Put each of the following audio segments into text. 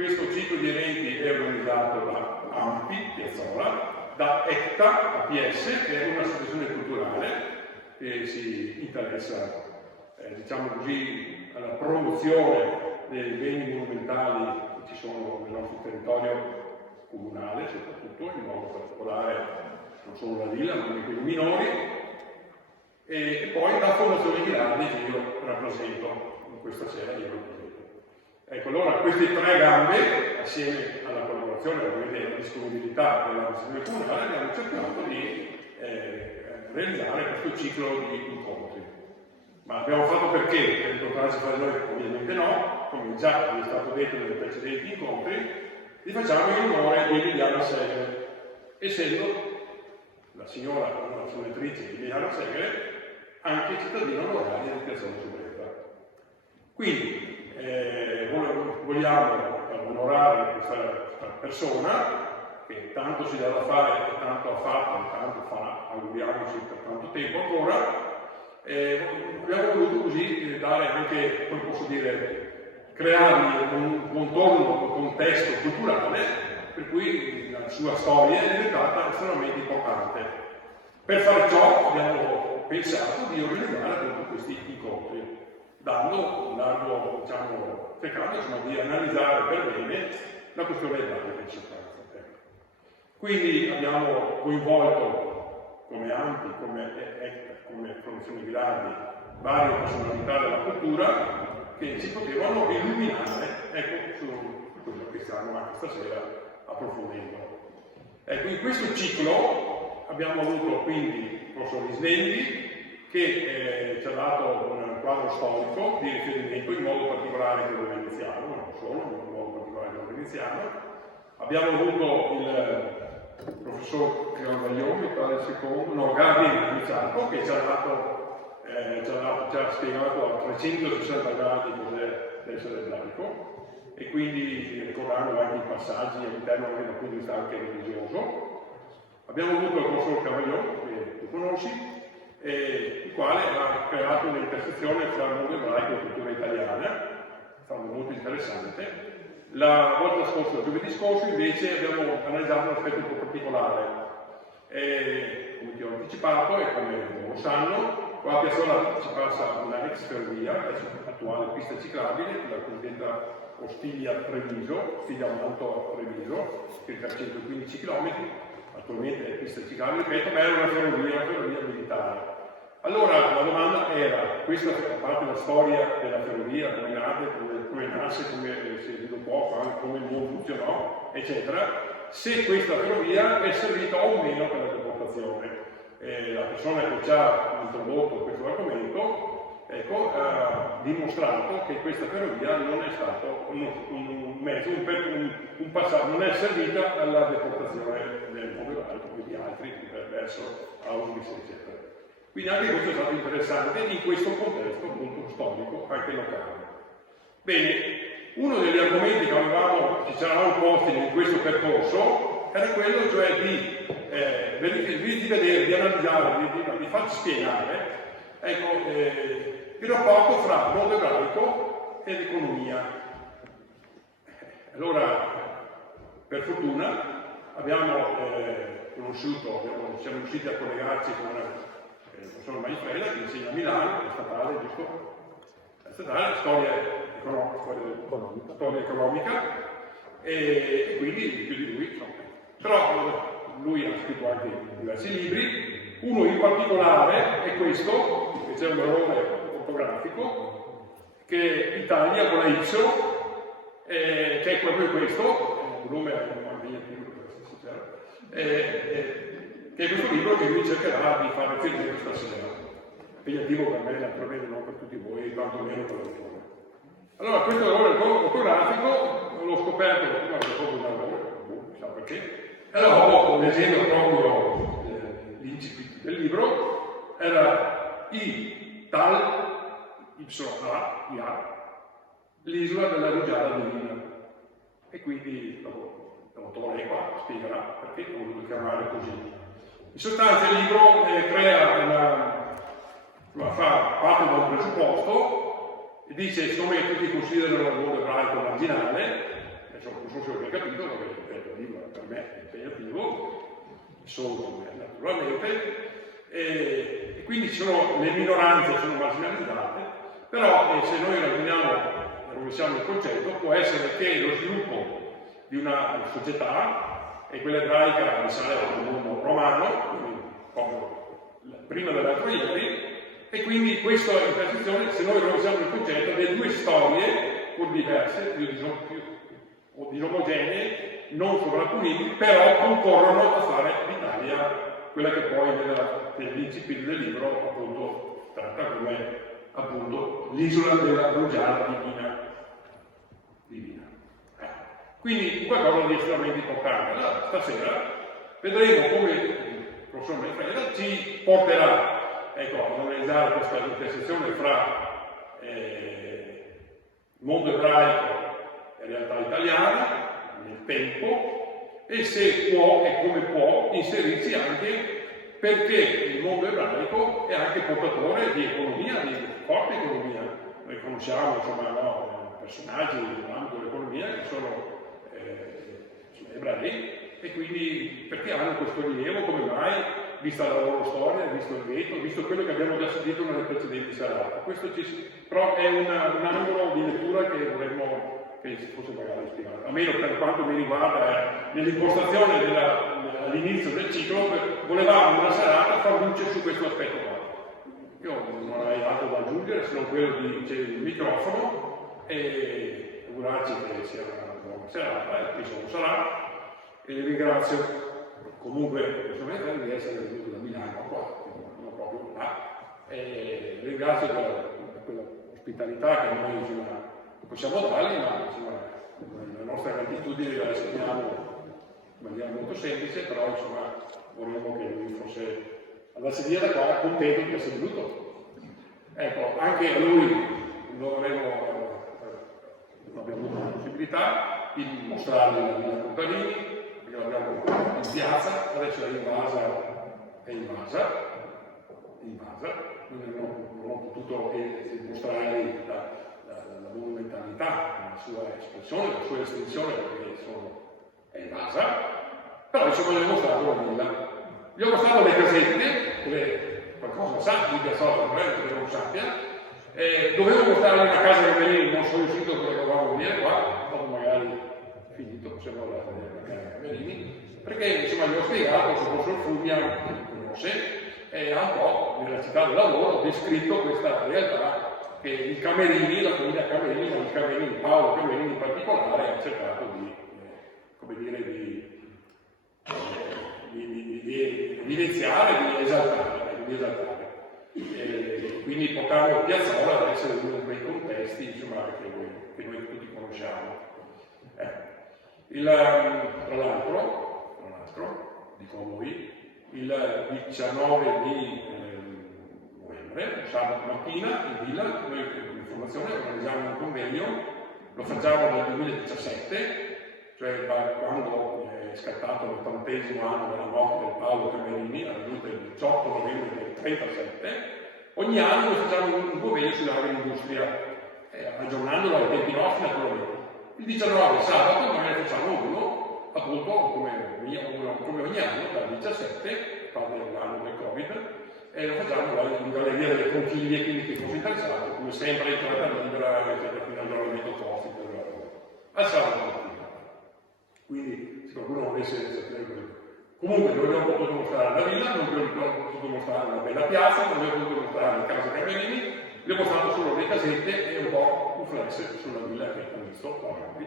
Questo ciclo di eventi è organizzato da AMPI, Piazzola, da ECTA, APS, che è un'associazione culturale che si interessa, diciamo così, alla promozione dei beni monumentali che ci sono nel nostro territorio comunale, soprattutto, in modo particolare non solo la villa, ma anche quelli minori, e poi la Fondazione Ghilardi che io rappresento, in questa sera io rappresento. Ecco, allora queste tre gambe, assieme alla collaborazione e alla disponibilità dell'amministrazione comunale, abbiamo cercato di realizzare questo ciclo di incontri. Ma l'abbiamo fatto perché? Per incontrarsi fra noi? Ovviamente no, come già vi è stato detto nei precedenti incontri, li facciamo in onore di Liliana Segre, essendo la signora, la senatrice Liliana Segre, anche cittadina onoraria di Piazzola Subretta. Quindi vogliamo onorare questa persona che tanto si deve fare e tanto ha fatto e tanto fa, auguriamoci per tanto tempo ancora. Abbiamo voluto così dare anche, come posso dire, creargli un contorno, un contesto culturale per cui la sua storia è diventata estremamente importante. Per fare ciò abbiamo pensato di organizzare appunto questi incontri, dando un largo, diciamo, cercando di analizzare per bene la questione dell'area in sostanza. Quindi abbiamo coinvolto come AMPI, come Fondazione Ghilardi, varie personalità della cultura che ci potevano illuminare, ecco, su quello che stiamo anche stasera approfondendo. Ecco, in questo ciclo abbiamo avuto quindi il professor Risvendi che ci ha dato un quadro storico di riferimento, in modo particolare quello veneziano, ma non solo, in modo particolare quello veneziano. Abbiamo avuto il professor Gardini Luciano, che ci ha spiegato a 360 gradi cos'è l'essere ebraico, e quindi ricordando anche i passaggi all'interno anche dal punto di vista anche religioso. Abbiamo avuto il professor Cavaglione, che tu conosci, il quale ha creato un'intersezione tra il mondo ebraico e la cultura italiana, è stato molto interessante. La volta scorsa, giovedì scorso, invece abbiamo analizzato un aspetto un po' particolare. Come ti ho anticipato e come lo sanno, qua a Piazzola ci passa una ex ferrovia, l'attuale pista ciclabile, la cosiddetta Ostiglia Treviso, Ostiglia Manto a Treviso, circa 115 km, attualmente è pista ciclabile, ripeto, ma era una ferrovia militare. Allora la domanda era, questa fa parte della storia della ferrovia, come nasce, come si sviluppò, come il mondo funzionò, eccetera, se questa ferrovia è servita o meno per la deportazione. La persona che ci ha introdotto questo argomento, ecco, ha dimostrato che questa ferrovia non è stato un mezzo, un passaggio, non è servita alla deportazione del mondo ebraico e di altri verso Auschwitz, eccetera. Quindi anche questo è stato interessante in questo contesto appunto storico, anche locale. Bene, uno degli argomenti che ci eravamo posti in questo percorso era quello cioè di vedere, di analizzare, di farci spiegare, ecco, il rapporto fra il mondo ebraico e l'economia. Allora, per fortuna, abbiamo siamo riusciti a collegarci con una professora Maifreda che insegna a Milano, è statale, giusto? È statale, storia economica, e quindi più di lui, insomma. Però lui ha scritto anche diversi libri, uno in particolare è questo, che c'è un errore ortografico, che Italia con la Y, che è proprio questo, un nome impegnativo per essere sincero, che è questo libro che lui cercherà di fare finire stasera. Impegnativo per me, naturalmente non per tutti voi, tanto meno per l'autore. Allora, questo errore ortografico l'ho scoperto dopo un errore, chissà perché. Allora, leggendo proprio l'incipit del libro, era l'isola della Rugiada divina. E quindi l'autore qua spiegherà perché ho voluto chiamare così. In sostanza il libro fa parte da un presupposto e dice, siccome tutti considerano il mondo ebraico marginale, non so se avete capito, perché il libro per me è impegnativo, solo naturalmente, e quindi le minoranze sono marginalizzate, però se noi ragioniamo e rovesciamo il concetto, può essere che lo sviluppo di una società, e quella ebraica risale al mondo romano, quindi proprio prima dell'altro ieri, e quindi questa intersezione, se noi rovesciamo il concetto, le due storie, pur diverse, più disomogenee, non sovrapponibili, però concorrono a fare l'Italia quella che poi nell'incipit del libro appunto tratta come appunto l'isola della rugiada divina. Quindi qualcosa di estremamente importante. Allora, stasera vedremo come il professor Manfreda ci porterà ad analizzare questa intersezione fra mondo ebraico e realtà italiana nel tempo, e se può e come può inserirsi anche perché il mondo ebraico è anche portatore di economia, di forte economia. Noi conosciamo personaggi nell'ambito dell'economia che sono ebrei, e quindi perché hanno questo rilievo, come mai, vista la loro storia, visto il veto, visto quello che abbiamo già sentito nelle precedenti serate. Questo però è un angolo di lettura che vorremmo che fosse magari ispirato, almeno per quanto mi riguarda, nell'impostazione all'inizio del ciclo, volevamo una serata far luce su questo aspetto qua. Io non avrei altro da aggiungere se non quello di ricevere il microfono e augurarci che sia una buona serata, e penso lo sarà, e vi ringrazio comunque personalmente di essere venuto da Milano qua, non proprio là, e ringrazio per quella ospitalità che noi possiamo dargli, ma la nostra gratitudine la esprimiamo in maniera molto semplice, però vorremmo che lui andasse via da qua contento di essere venuto. Ecco, anche a lui non abbiamo avuto la possibilità di mostrargli la Villa Contarini, perché l'abbiamo in piazza, adesso è invasa, quindi non ho potuto mostrargli la monumentalità, la sua espressione, la sua estensione, perché è invasa, però insomma gli ho mostrato la villa. Gli ho mostrato le casette, che qualcosa sa, di Piazzola Roberto che non sappia, dovevo mostrargli una casa che Gamellini, non sono riuscito perché dovevamo venire qua, dopo magari finito possiamo andare a vedere la casa di Gamellini, perché insomma gli ho spiegato che il professor Fulvia, che mi conosce, ha un po' nella città del lavoro descritto questa realtà che il Camerini, la famiglia Camerini, ma il Camerini, Paolo Camerini in particolare, ha cercato di evidenziare, di esaltare. Quindi portare Piazzolla ad essere uno di quei contesti che noi tutti conosciamo. Tra l'altro, dico a voi, il 19 di novembre, sabato mattina, in Villa, noi per l'informazione organizziamo un convegno, lo facciamo nel 2017, cioè da quando è scattato l'80° anno della morte del Paolo Camerini, avvenuta il 18 novembre del 1937. Ogni anno facciamo un convegno sull'agroindustria, aggiornandolo ai tempi nostri naturalmente. Il 19 sabato noi ne facciamo uno, appunto, come ogni anno, dal 17, parlo dell'anno del Covid, e lo facciamo in Galleria delle Conchiglie, quindi chi fosse interessato, come sempre, entrata libera, eccetera, fino all'allenamento costi al sabato mattina. Quindi, se qualcuno volesse sapere quello. Comunque, non abbiamo potuto mostrare la villa, non abbiamo potuto mostrare una bella piazza, non abbiamo potuto mostrare la casa Camerini, vi ho mostrato solo le casette e un po' un flash sulla villa che ho visto avanti,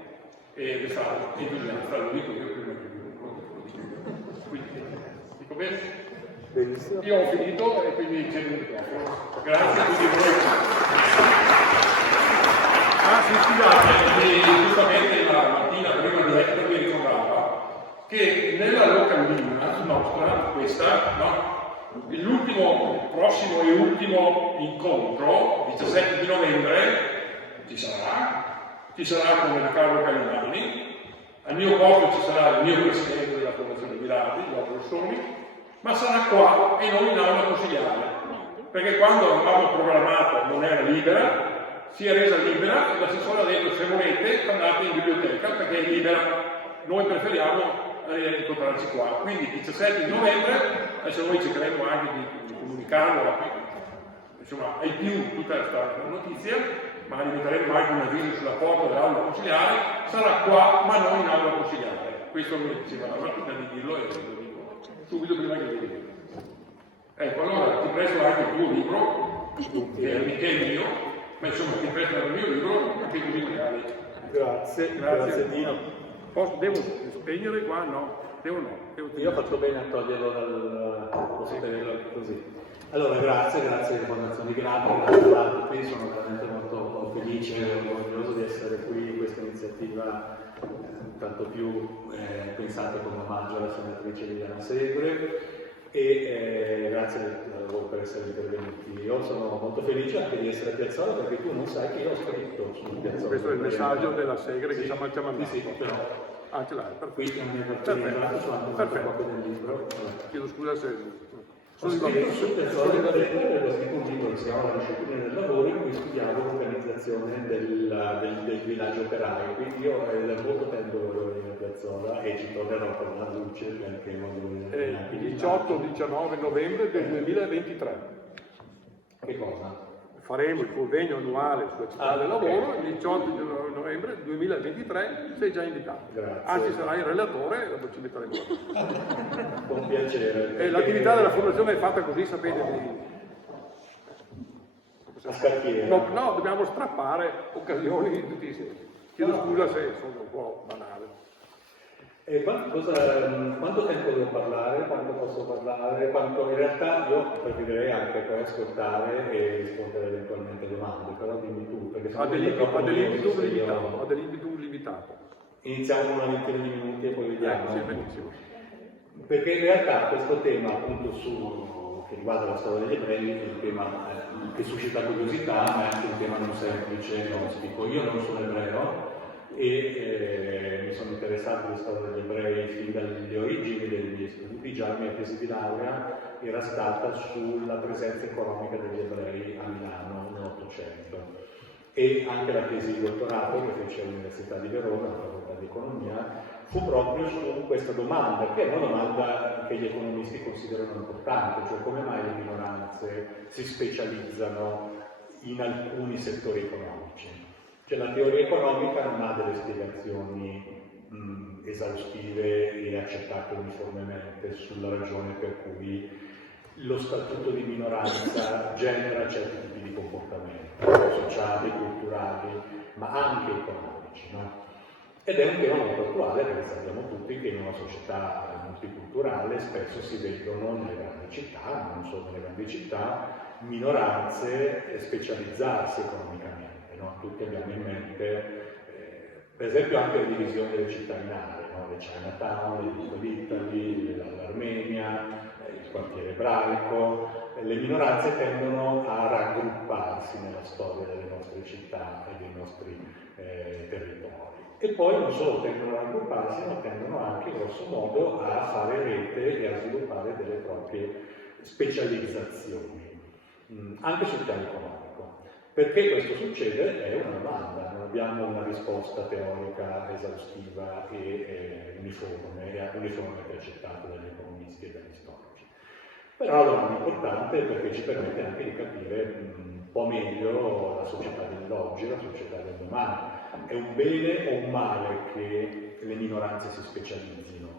ed è stato entusiasta, lo dico io prima che lo dico. Quindi, dico bene? Benissimo. Io ho finito e quindi c'è il microfono. Grazie a tutti voi. Scusate, giustamente la mattina prima di Hector mi ricordava che nella locandina nostra, questa, no? L'ultimo, prossimo e ultimo incontro, 17 di novembre, ci sarà con Riccardo Calimani, al mio posto ci sarà il mio presidente della Fondazione Virardi, Giorgio Rossoni, ma sarà qua e non in aula consigliare, perché quando avevamo programmato non era libera, si è resa libera e l'assessore ha detto se volete andate in biblioteca perché è libera, noi preferiamo incontrarci qua. Quindi 17 novembre, adesso noi cercheremo anche di comunicarlo, insomma ai più tutta questa notizia, ma metteremo anche un avviso sulla porta dell'aula consiliare, sarà qua ma non in aula consiliare. Questo mi diceva la Martina di dirlo e lo dico subito prima che lo dica. Ecco, allora ti presto anche il tuo libro, che è mio, ma insomma ti presto il mio libro, anche così magari. Grazie Dino. Devo spegnere qua? No, devo Io faccio bene a toglierlo posso tenerlo così. Allora, grazie per le informazioni, grazie qui, sono veramente molto felice e orgoglioso di essere qui in questa iniziativa tanto più pensata come omaggio alla senatrice Liliana Segre e grazie a voi per essere intervenuti. Io sono molto felice anche di essere a Piazzola perché tu non sai che io ho scritto su Piazzola. Questo è il messaggio della Segre che ci ha mandato. Sì, però. Ah, ce l'hai, Qui non mi è partito, sono anche un po' del libro. Chiedo scusa se... Ho scritto su Piazzola ho scritto un libro che si chiama La disciplina del lavoro in cui studiavo l'organizzazione del villaggio operaio, quindi io da molto tempo ero in Piazzola e ci tornerò con la luce perché non il 18-19 novembre del 2023. Che cosa? Faremo il convegno annuale sulla città del lavoro il 18 novembre 2023, sei già invitato. Grazie. Anzi sarai il relatore e dopo ci metteremo. Con piacere. E l'attività della fondazione è fatta così, sapete. A scacchiere. No, dobbiamo strappare occasioni di tutti i sensi. Chiedo scusa se sono un po' banale. E quanto tempo devo parlare? Quanto posso parlare? In realtà io preferirei anche poi ascoltare e rispondere eventualmente a domande, però dimmi tu, perché ha dell'input limitato. Iniziamo con una ventina di minuti e poi vediamo. Sì, benissimo. Perché in realtà questo tema appunto che riguarda la storia degli ebrei è un tema che suscita curiosità, ma è anche un tema non semplice, non spiego. Io non sono ebreo e mi sono interessato alla storia degli ebrei fin dalle origini dei miei studi. Già la mia tesi di laurea era stata sulla presenza economica degli ebrei a Milano nell'Ottocento e anche la tesi di dottorato che fece all'Università di Verona, alla facoltà di economia, fu proprio su questa domanda, che è una domanda che gli economisti considerano importante, cioè come mai le minoranze si specializzano in alcuni settori economici. Cioè la teoria economica non ha delle spiegazioni esaustive e accettate uniformemente sulla ragione per cui lo statuto di minoranza genera certi tipi di comportamenti sociali, culturali, ma anche economici, no? Ed è un tema molto attuale perché sappiamo tutti che in una società multiculturale spesso si vedono nelle grandi città, ma non solo nelle grandi città, minoranze specializzarsi economicamente. No? Tutti abbiamo in mente, per esempio, anche la divisione delle città in aree, no? Le Chinatown, le Little Italy, l'Armenia, il quartiere ebraico. Le minoranze tendono a raggrupparsi nella storia delle nostre città e dei nostri territori. E poi non solo tendono a raggrupparsi, ma tendono anche, grosso modo, a fare rete e a sviluppare delle proprie specializzazioni, anche sul piano economico. Perché questo succede è una domanda, non abbiamo una risposta teorica esaustiva e uniformemente accettata dagli economisti e dagli storici. Però la domanda è importante perché ci permette anche di capire un po' meglio la società dell'oggi e la società del domani. È un bene o un male che le minoranze si specializzino?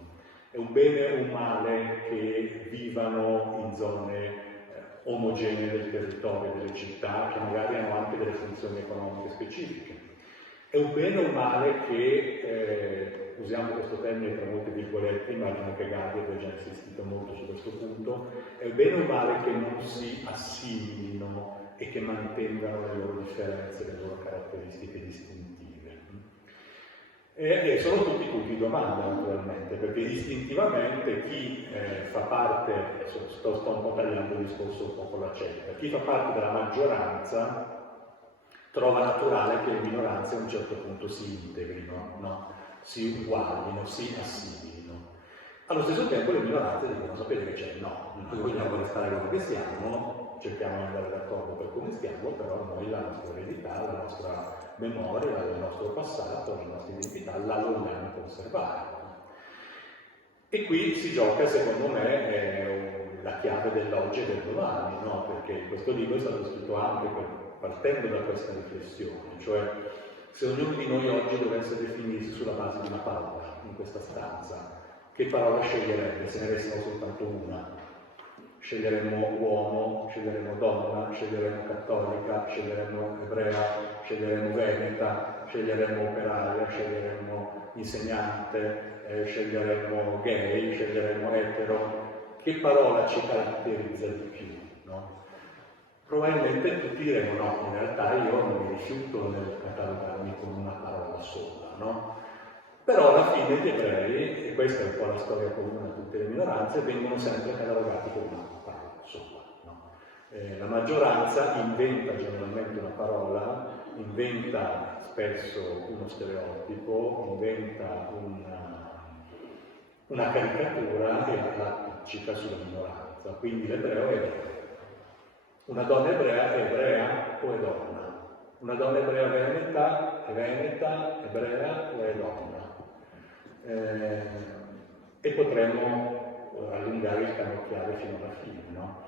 È un bene o un male che vivano in zone omogenee del territorio, delle città, che magari hanno anche delle funzioni economiche specifiche? È un bene o un male che, usiamo questo termine tra molte virgolette, immagino che Gadi abbia già insistito molto su questo punto, è un bene o un male che non si assimilino e che mantengano le loro differenze, le loro caratteristiche distintive? E sono tutti punti di domanda, naturalmente, perché istintivamente chi fa parte, sto un po' tagliando il discorso un po' con l'accetta, chi fa parte della maggioranza trova naturale che le minoranze a un certo punto si integrino, no? Si ugualino, si assimilino. Allo stesso tempo le minoranze devono sapere che c'è no, noi vogliamo restare come siamo, cerchiamo di andare d'accordo per come stiamo, però noi la nostra eredità, la nostra memoria, del nostro passato, della nostra identità, la vogliamo conservare. E qui si gioca, secondo me, la chiave dell'oggi e del domani, no? Perché questo libro è stato scritto anche partendo da questa riflessione, cioè se ognuno di noi oggi dovesse definirsi sulla base di una parola in questa stanza, che parola sceglierebbe se ne avessimo soltanto una? Sceglieremmo uomo, sceglieremmo donna, sceglieremmo cattolica, sceglieremmo ebrea, sceglieremmo veneta, sceglieremmo operaia, sceglieremmo insegnante, sceglieremmo gay, sceglieremmo etero. Che parola ci caratterizza di più? No? Probabilmente tutti diremo no, in realtà io non mi rifiuto nel catalogarmi con una parola sola, no? Però alla fine gli ebrei, e questa è un po' la storia comune a tutte le minoranze, vengono sempre catalogati con una parola sola. No? La maggioranza inventa generalmente una parola, inventa spesso uno stereotipo, inventa una caricatura e la appiccica sulla minoranza. Quindi l'ebreo è ebreo. Una donna ebrea è ebrea o è donna? Una donna ebrea veneta è veneta, ebrea o è donna? E potremmo allungare il cannocchiale fino alla fine, no?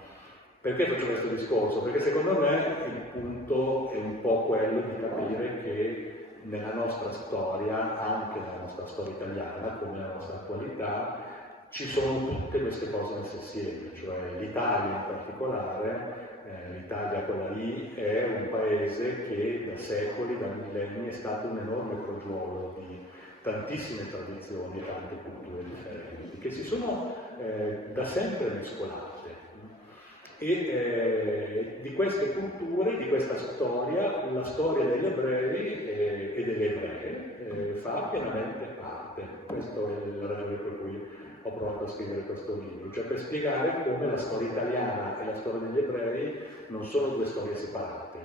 Perché faccio questo discorso? Perché secondo me il punto è un po' quello di capire che nella nostra storia, anche nella nostra storia italiana, come nella nostra attualità, ci sono tutte queste cose messe assieme, cioè l'Italia in particolare, l'Italia quella lì, è un paese che da secoli, da millenni è stato un enorme crogiolo di tantissime tradizioni, tante culture differenti, che si sono da sempre mescolate. E di queste culture, di questa storia, la storia degli ebrei e delle ebree fa pienamente parte. Questo è la ragione per cui ho provato a scrivere questo libro, cioè per spiegare come la storia italiana e la storia degli ebrei non sono due storie separate,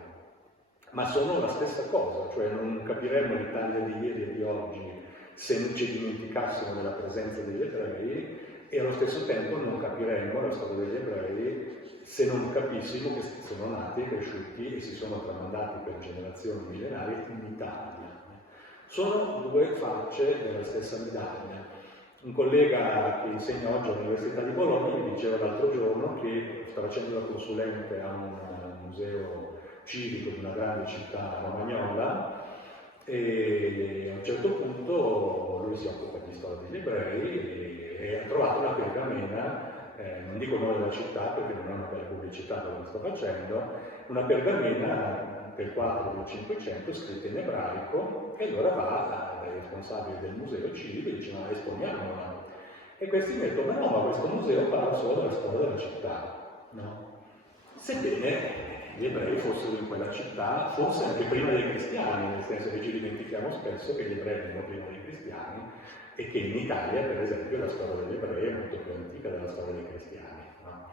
ma sono la stessa cosa, cioè non capiremmo l'Italia di ieri e di oggi se non ci dimenticassimo della presenza degli ebrei, e allo stesso tempo non capiremmo la storia degli ebrei se non capissimo che sono nati, cresciuti e si sono tramandati per generazioni millenarie in Italia. Sono due facce della stessa medaglia. Un collega che insegna oggi all'Università di Bologna mi diceva l'altro giorno che sta facendo la consulente a un museo civico di una grande città romagnola, e a un certo punto lui si occupa di storia degli ebrei e ha trovato una pergamena, non dico il nome della città perché non è una bella pubblicità quello che sto facendo, una pergamena del 4 del 500 scritta in ebraico, e allora va dai responsabili del museo civico e dice ma esponiamola. E questi mi dicono ma no, ma questo museo parla solo della storia della città, no? Sebbene gli ebrei fossero in quella città, forse anche prima dei cristiani, nel senso che ci dimentichiamo spesso che gli ebrei erano prima dei cristiani e che in Italia, per esempio, la storia degli ebrei è molto più antica della storia dei cristiani. No?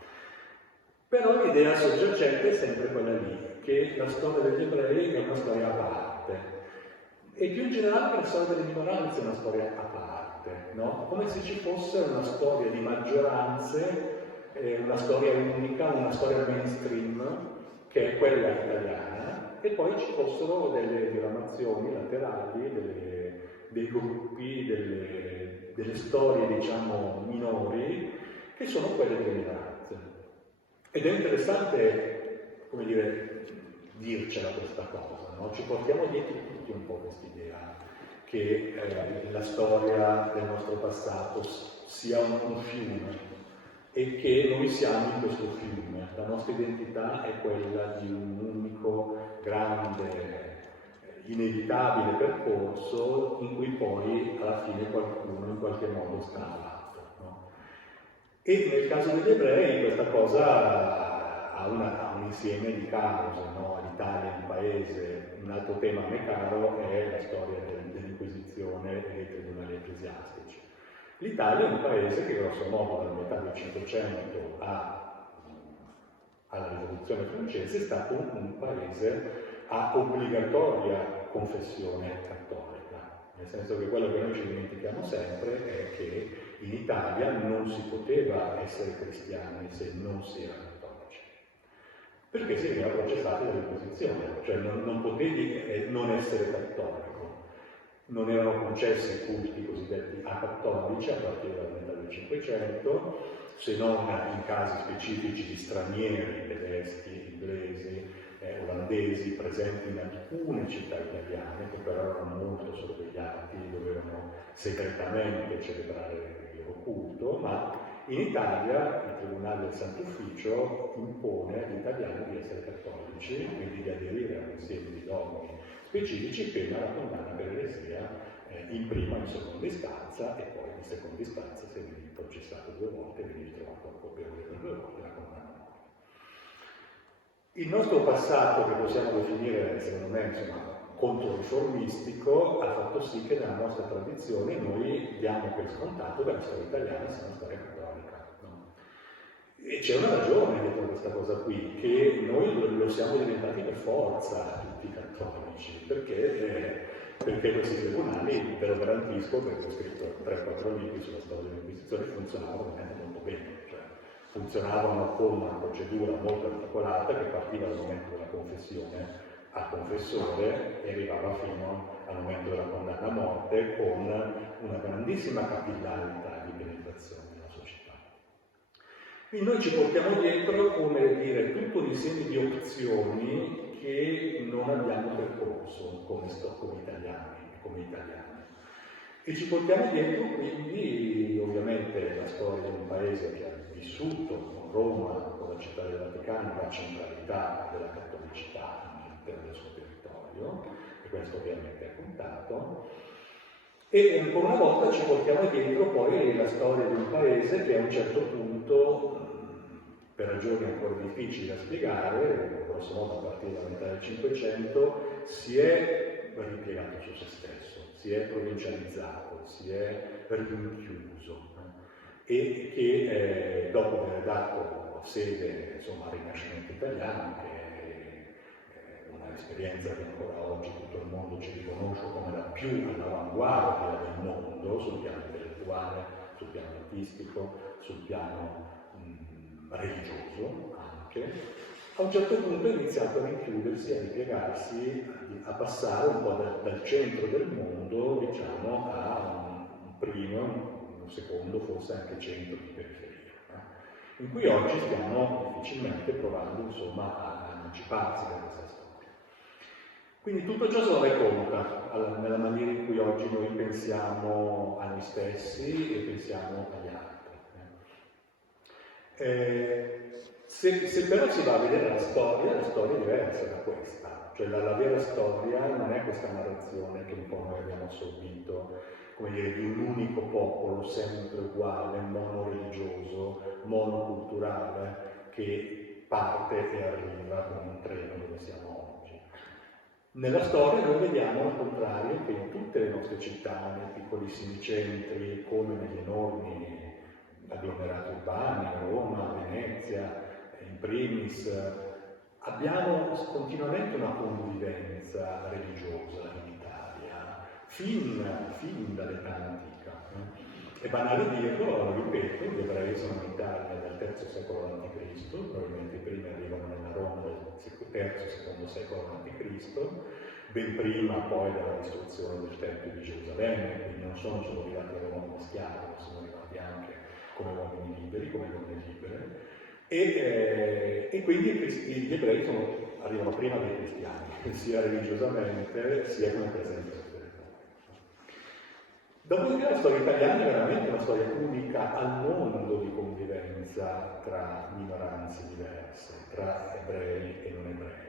Però l'idea soggiacente è sempre quella lì, che la storia degli ebrei è una storia a parte, e più in generale la storia delle minoranze è una storia a parte, no? Come se ci fosse una storia di maggioranze, una storia unica, una storia mainstream, che è quella italiana, e poi ci fossero delle diramazioni laterali, dei gruppi, delle storie, diciamo, minori, che sono quelle delle minoranze. Ed è interessante, come dire, dircela questa cosa, no? Ci portiamo dietro tutti un po' quest'idea che la storia del nostro passato sia un fiume, e che noi siamo in questo fiume. La nostra identità è quella di un unico, grande, inevitabile percorso in cui poi alla fine qualcuno in qualche modo sta all'altro. No? E nel caso degli ebrei questa cosa ha un insieme di cause, no? L'Italia è un paese, un altro tema a me caro è la storia dell'Inquisizione e dei tribunali ecclesiastici. L'Italia è un paese che grosso modo dalla metà del Cinquecento alla Rivoluzione francese è stato un paese a obbligatoria confessione cattolica, nel senso che quello che noi ci dimentichiamo sempre è che in Italia non si poteva essere cristiani se non si era cattolici. perché si veniva processato dall'Inquisizione, cioè non potevi non essere cattolico. Non erano concessi culti cosiddetti acattolici a partire dalla metà del Cinquecento, se non in casi specifici di stranieri, tedeschi, inglesi, olandesi, presenti in alcune città italiane, che però erano molto sorvegliati, dovevano segretamente celebrare il loro culto, ma in Italia il Tribunale del Sant'Ufficio impone agli italiani di essere cattolici, quindi di aderire a un insieme di dogmi specifici, pena la condanna per eresia in prima e in seconda istanza, e poi in seconda istanza, se venivi processato 2 volte, venivi trovato colpevole per 2 volte, la condanna. Il nostro passato, che possiamo definire, secondo me, insomma, controriformistico, ha fatto sì che nella nostra tradizione noi diamo per scontato che la storia italiana sia una storia cattolica. No? E c'è una ragione dietro questa cosa qui, che noi lo siamo diventati per forza tutti cattolici, perché questi tribunali, ve lo garantisco, perché ho scritto 3-4 libri sulla storia dell'Inquisizione, funzionavano veramente molto bene. Funzionavano con una procedura molto articolata che partiva dal momento della confessione al confessore e arrivava fino al momento della condanna a morte, con una grandissima capillarità di penetrazione nella società. Quindi noi ci portiamo dietro, come dire, tutto un insieme di opzioni che non abbiamo percorso come italiani. E ci portiamo dietro quindi ovviamente la storia di un paese che ha vissuto con Roma, con la città del Vaticano, la centralità della cattolicità all'interno del suo territorio, e questo ovviamente è contato. E ancora una volta ci portiamo dietro poi la storia di un paese che a un certo punto, per ragioni ancora difficili da spiegare, grosso modo a partire dalla metà del Cinquecento, si è ripiegato su se stesso, si è provincializzato, si è rinchiuso, e che dopo aver dato sede, insomma, al Rinascimento italiano, che è un'esperienza che ancora oggi tutto il mondo ci riconosce come la più all'avanguardia del mondo, sul piano intellettuale, sul piano artistico, sul piano religioso anche, a un certo punto è iniziato a rinchiudersi, a ripiegarsi, a passare un po' dal centro del mondo, diciamo, a un primo, un secondo, forse anche centro di periferia, in cui oggi stiamo difficilmente provando, insomma, a emanciparsi da questa storia. Quindi tutto ciò secondo me conta nella maniera in cui oggi noi pensiamo a noi stessi e pensiamo agli altri. Se però si va a vedere la storia è diversa da questa, cioè la vera storia non è questa narrazione che un po' noi abbiamo assorbito, come dire, di un unico popolo sempre uguale, monoreligioso, monoculturale, che parte e arriva con un treno dove siamo oggi. Nella storia noi vediamo al contrario che in tutte le nostre città, nei piccolissimi centri, come negli enormi agglomerati urbani, Roma, Venezia, in primis, abbiamo continuamente una convivenza religiosa in Italia, fin dall'età antica. È banale dirlo, lo ripeto, gli ebrei sono in Italia dal III secolo a.C., probabilmente i primi arrivano nella Roma del III-II secolo a.C., ben prima poi della distruzione del Tempio di Gerusalemme, quindi non sono solo arrivati a Roma come schiavi, ma sono arrivati anche come uomini liberi, come donne libere, e quindi gli ebrei arrivano prima dei cristiani, sia religiosamente sia come presenza sul territorio. Dopodiché la storia italiana è veramente una storia unica al mondo di convivenza tra minoranze diverse, tra ebrei e non ebrei.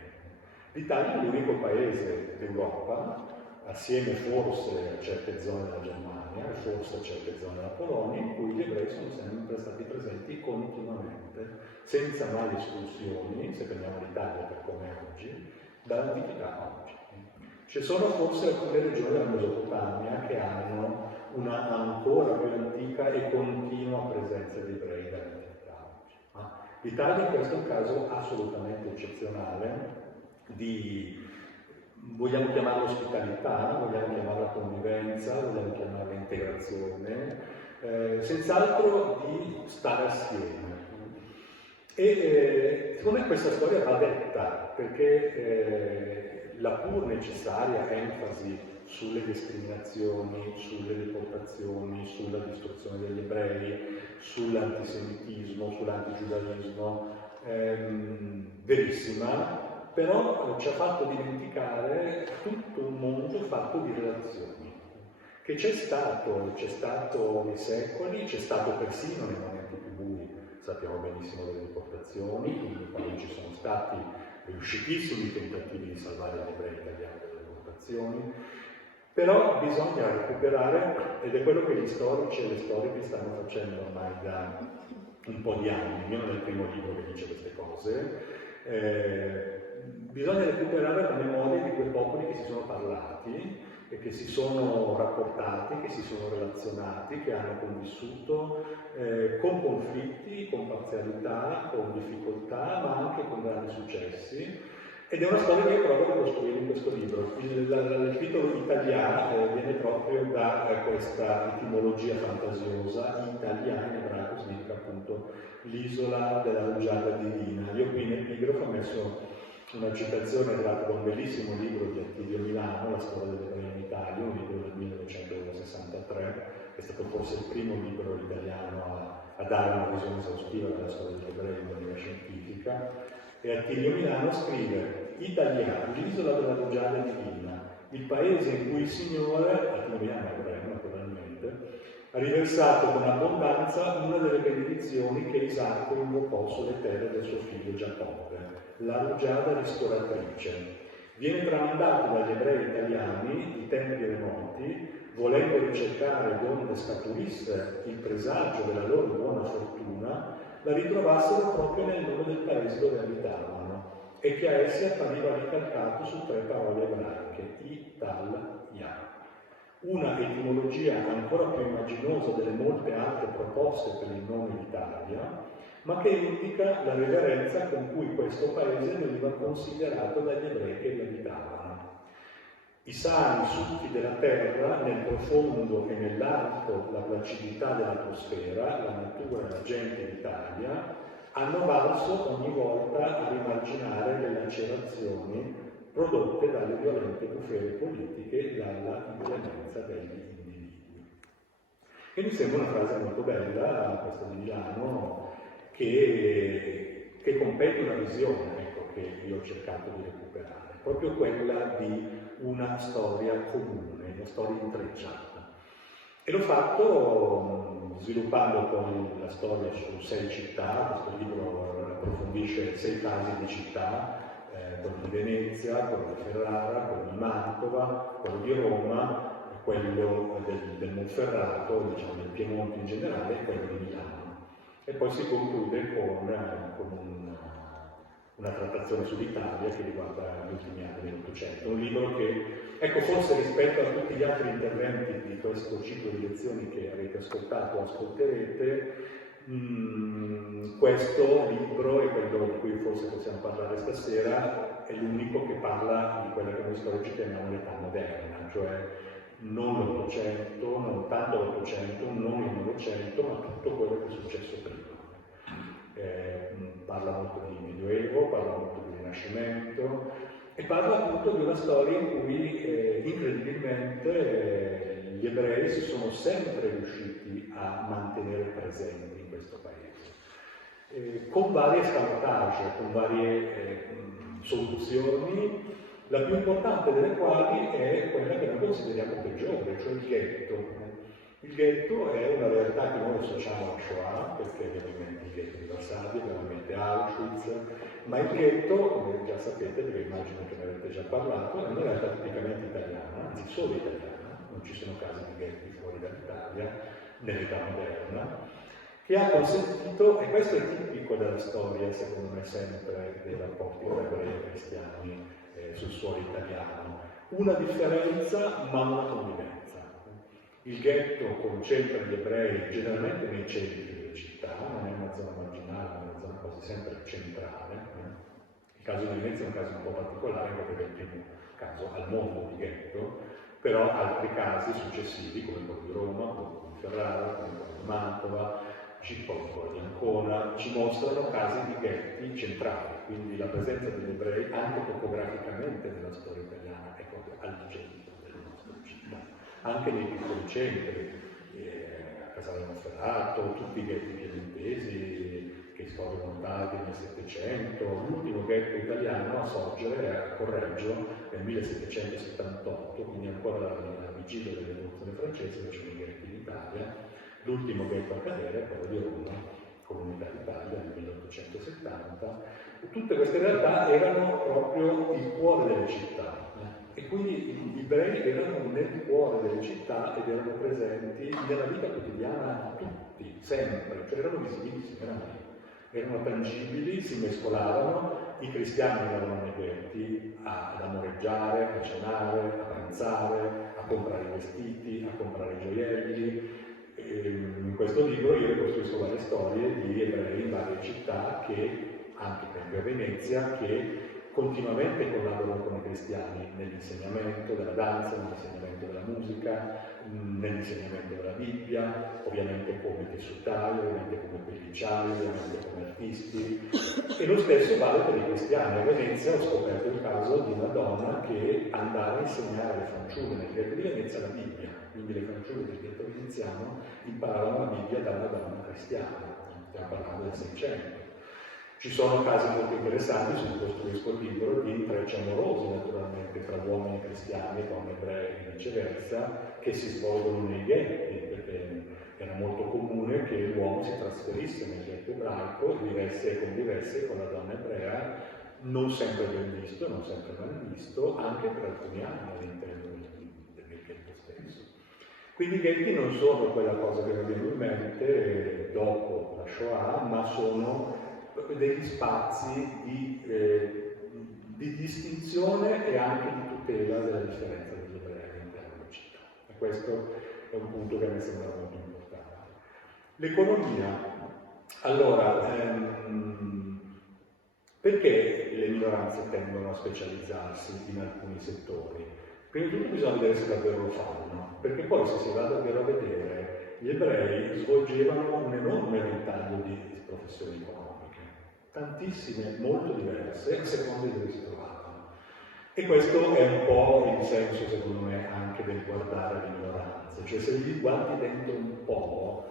L'Italia è l'unico paese d'Europa, assieme forse a certe zone della Germania e forse a certe zone della Polonia, in cui gli ebrei sono sempre stati presenti continuamente, senza mai esclusioni, se prendiamo l'Italia per come è oggi, dall'antichità a oggi. Ci sono forse alcune regioni della Mesopotamia che hanno una ancora più antica e continua presenza di ebrei dall'antichità a oggi. L'Italia in questo è un caso assolutamente eccezionale di, vogliamo chiamarla ospitalità, vogliamo chiamarla convivenza, vogliamo chiamarla integrazione, senz'altro di stare assieme. E secondo me questa storia va detta, perché la pur necessaria enfasi sulle discriminazioni, sulle deportazioni, sulla distruzione degli ebrei, sull'antisemitismo, sull'antigiudaismo, verissima, però ci ha fatto dimenticare tutto un mondo fatto di relazioni, che c'è stato nei secoli, c'è stato persino nei momenti più bui, sappiamo benissimo delle deportazioni, in cui ci sono stati riuscitissimi tentativi di salvare gli ebrei italiani dalle deportazioni, però bisogna recuperare, ed è quello che gli storici e le storiche stanno facendo ormai da un po' di anni, io non è il primo libro che dice queste cose, bisogna recuperare la memoria di quei popoli che si sono parlati e che si sono rapportati, che si sono relazionati, che hanno convissuto con conflitti, con parzialità, con difficoltà, ma anche con grandi successi. Ed è una storia che provo a costruire in questo libro. Il titolo italiano viene proprio da questa etimologia fantasiosa, Italia in ebraico significa appunto l'isola della rugiada divina. Io qui in epigrafo ho messo una citazione tratta da un bellissimo libro di Attilio Milano, La storia degli ebrei in Italia, un libro del 1963, che è stato forse il primo libro italiano a dare una visione esaustiva della storia degli ebrei in maniera scientifica. E Attilio Milano scrive: Italiano, l'isola della rugiada divina, il paese in cui il Signore, Attilio Milano è ebreo naturalmente, ha riversato con abbondanza una delle benedizioni che Isacco invocò sulle terre del suo figlio Giacobbe, la rugiada ristoratrice. Viene tramandato dagli ebrei italiani di tempi remoti, volendo ricercare donde scaturisse il presagio della loro buona fortuna, la ritrovassero proprio nel nome del paese dove abitavano e che a essi appariva ricalcato su 3 parole ebraiche, Italia. Una etimologia ancora più immaginosa delle molte altre proposte per il nome d'Italia, ma che indica la reverenza con cui questo paese veniva considerato dagli ebrei che vi abitavano. I sali succhi della terra, nel profondo e nell'alto, la placidità dell'atmosfera, la natura e la gente d'Italia, hanno valso ogni volta a rimarginare le lacerazioni prodotte dalle violente bufere politiche e dalla violenza degli individui. E mi sembra una frase molto bella, questa di Milano, che completa una visione, ecco, che io ho cercato di recuperare, proprio quella di una storia comune, una storia intrecciata. E l'ho fatto sviluppando poi la storia su 6 città. Questo libro approfondisce 6 casi di città, quello di Venezia, quello di Ferrara, quello di Mantova, quello di Roma, quello del Monferrato, diciamo del Piemonte in generale, e quello di Milano. E poi si conclude con una trattazione sull'Italia che riguarda gli ultimi anni dell'Ottocento. Un libro che, ecco, forse rispetto a tutti gli altri interventi di questo ciclo di lezioni che avete ascoltato o ascolterete, questo libro, e quello di cui forse possiamo parlare stasera, è l'unico che parla di quella che noi storici chiamiamo l'età moderna, cioè non l'Ottocento, non tanto l'Ottocento, non il Novecento, ma tutto quello che è successo prima. Parla molto di Medioevo, parla molto di Rinascimento e parla appunto di una storia in cui incredibilmente gli ebrei si sono sempre riusciti a mantenere presenti in questo paese, con varie escamotage, con varie soluzioni, la più importante delle quali è quella che noi consideriamo peggiore, cioè il ghetto. Il ghetto è una realtà che noi associamo alla Shoah, perché abbiamo in mente il ghetto di Varsavia, abbiamo in mente Auschwitz, ma il ghetto, come già sapete, perché immagino che ne avete già parlato, è una realtà tipicamente italiana, anzi solo italiana, non ci sono casi di ghetti fuori dall'Italia, nell'età moderna, che ha consentito, e questo è tipico della storia, secondo me sempre, dei rapporti tra ebrei e cristiani sul suolo italiano, una differenza ma una convivenza. Il ghetto concentra gli ebrei generalmente nei centri delle città, non è una zona marginale, è una zona quasi sempre centrale. Il caso di Venezia è un caso un po' particolare, anche perché è il primo caso al mondo di ghetto, però altri casi successivi, come quello di Roma, come quello di Ferrara, come quello di Mantova, Gippo di Ancona, ci mostrano casi di ghetti centrali, quindi la presenza degli ebrei anche topograficamente nella storia italiana è proprio al centro delle nostre città, anche nei piccoli centri, a Casale Monferrato, tutti i ghetti piemontesi che sono tardi nel Settecento. L'ultimo ghetto italiano a sorgere è a Correggio nel 1778, quindi ancora alla vigilia della rivoluzione francese, dove c'erano i ghetti in Italia. L'ultimo ghetto a cadere è quello di Roma, con l'Unità d'Italia nel 1870. E tutte queste realtà erano proprio il cuore delle città. E quindi gli ebrei erano nel cuore delle città ed erano presenti nella vita quotidiana di tutti, sempre, cioè erano visibilissimi, erano tangibili, si mescolavano, i cristiani andavano nei ghetti ad amoreggiare, a cenare, a pranzare, a comprare i vestiti, a comprare i gioielli. In questo libro io ricostruisco varie storie di ebrei in varie città che, anche per Venezia, che continuamente collaborano con i cristiani nell'insegnamento della danza, nell'insegnamento della musica, nell'insegnamento della Bibbia, ovviamente come tessutari, ovviamente come pellicciari, ovviamente come artisti. E lo stesso vale per i cristiani. A Venezia ho scoperto il caso di una donna che andava a insegnare alle fanciulle nel ghetto di Venezia la Bibbia, quindi le fanciulle del ghetto veneziano imparavano la Bibbia da una donna cristiana, stiamo parlando del 600. Ci sono casi molto interessanti, su cui costruisco il libro, di intrecci amorosi naturalmente tra uomini cristiani e donne ebree e viceversa, che si svolgono nei ghetti, perché era molto comune che l'uomo si trasferisse nel ghetto ebraico e convivesse con la donna ebrea, non sempre ben visto, non sempre mal visto, anche per alcuni anni all'interno del ghetto stesso. Quindi i ghetti non sono quella cosa che mi viene in mente dopo la Shoah, ma sono degli spazi di distinzione e anche di tutela della differenza degli ebrei all'interno della città. E questo è un punto che a me sembra molto importante. L'economia. Allora, perché le minoranze tendono a specializzarsi in alcuni settori? Prima di tutto bisogna vedere se davvero lo fanno, perché poi se si va davvero a vedere, gli ebrei svolgevano un enorme ventaglio di professioni economiche, tantissime, molto diverse, a seconda di dove si trovavano. E questo è un po' il senso, secondo me, anche del guardare le minoranze, cioè se li guardi dentro un po',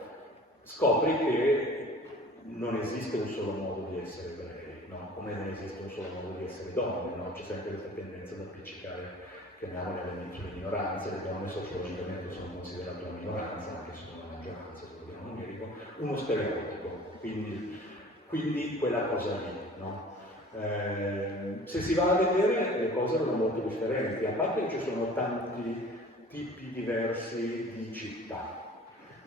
scopri che non esiste un solo modo di essere ebrei, no? Come non esiste un solo modo di essere donne, no? C'è sempre questa tendenza ad appiccicare, chiamiamole le minoranze, le donne sociologicamente sono considerate una minoranza, anche se sono una maggioranza, se vogliamo numerico, uno stereotipo, quindi quella cosa lì, no? Se si va a vedere le cose sono molto differenti, a parte che ci sono tanti tipi diversi di città.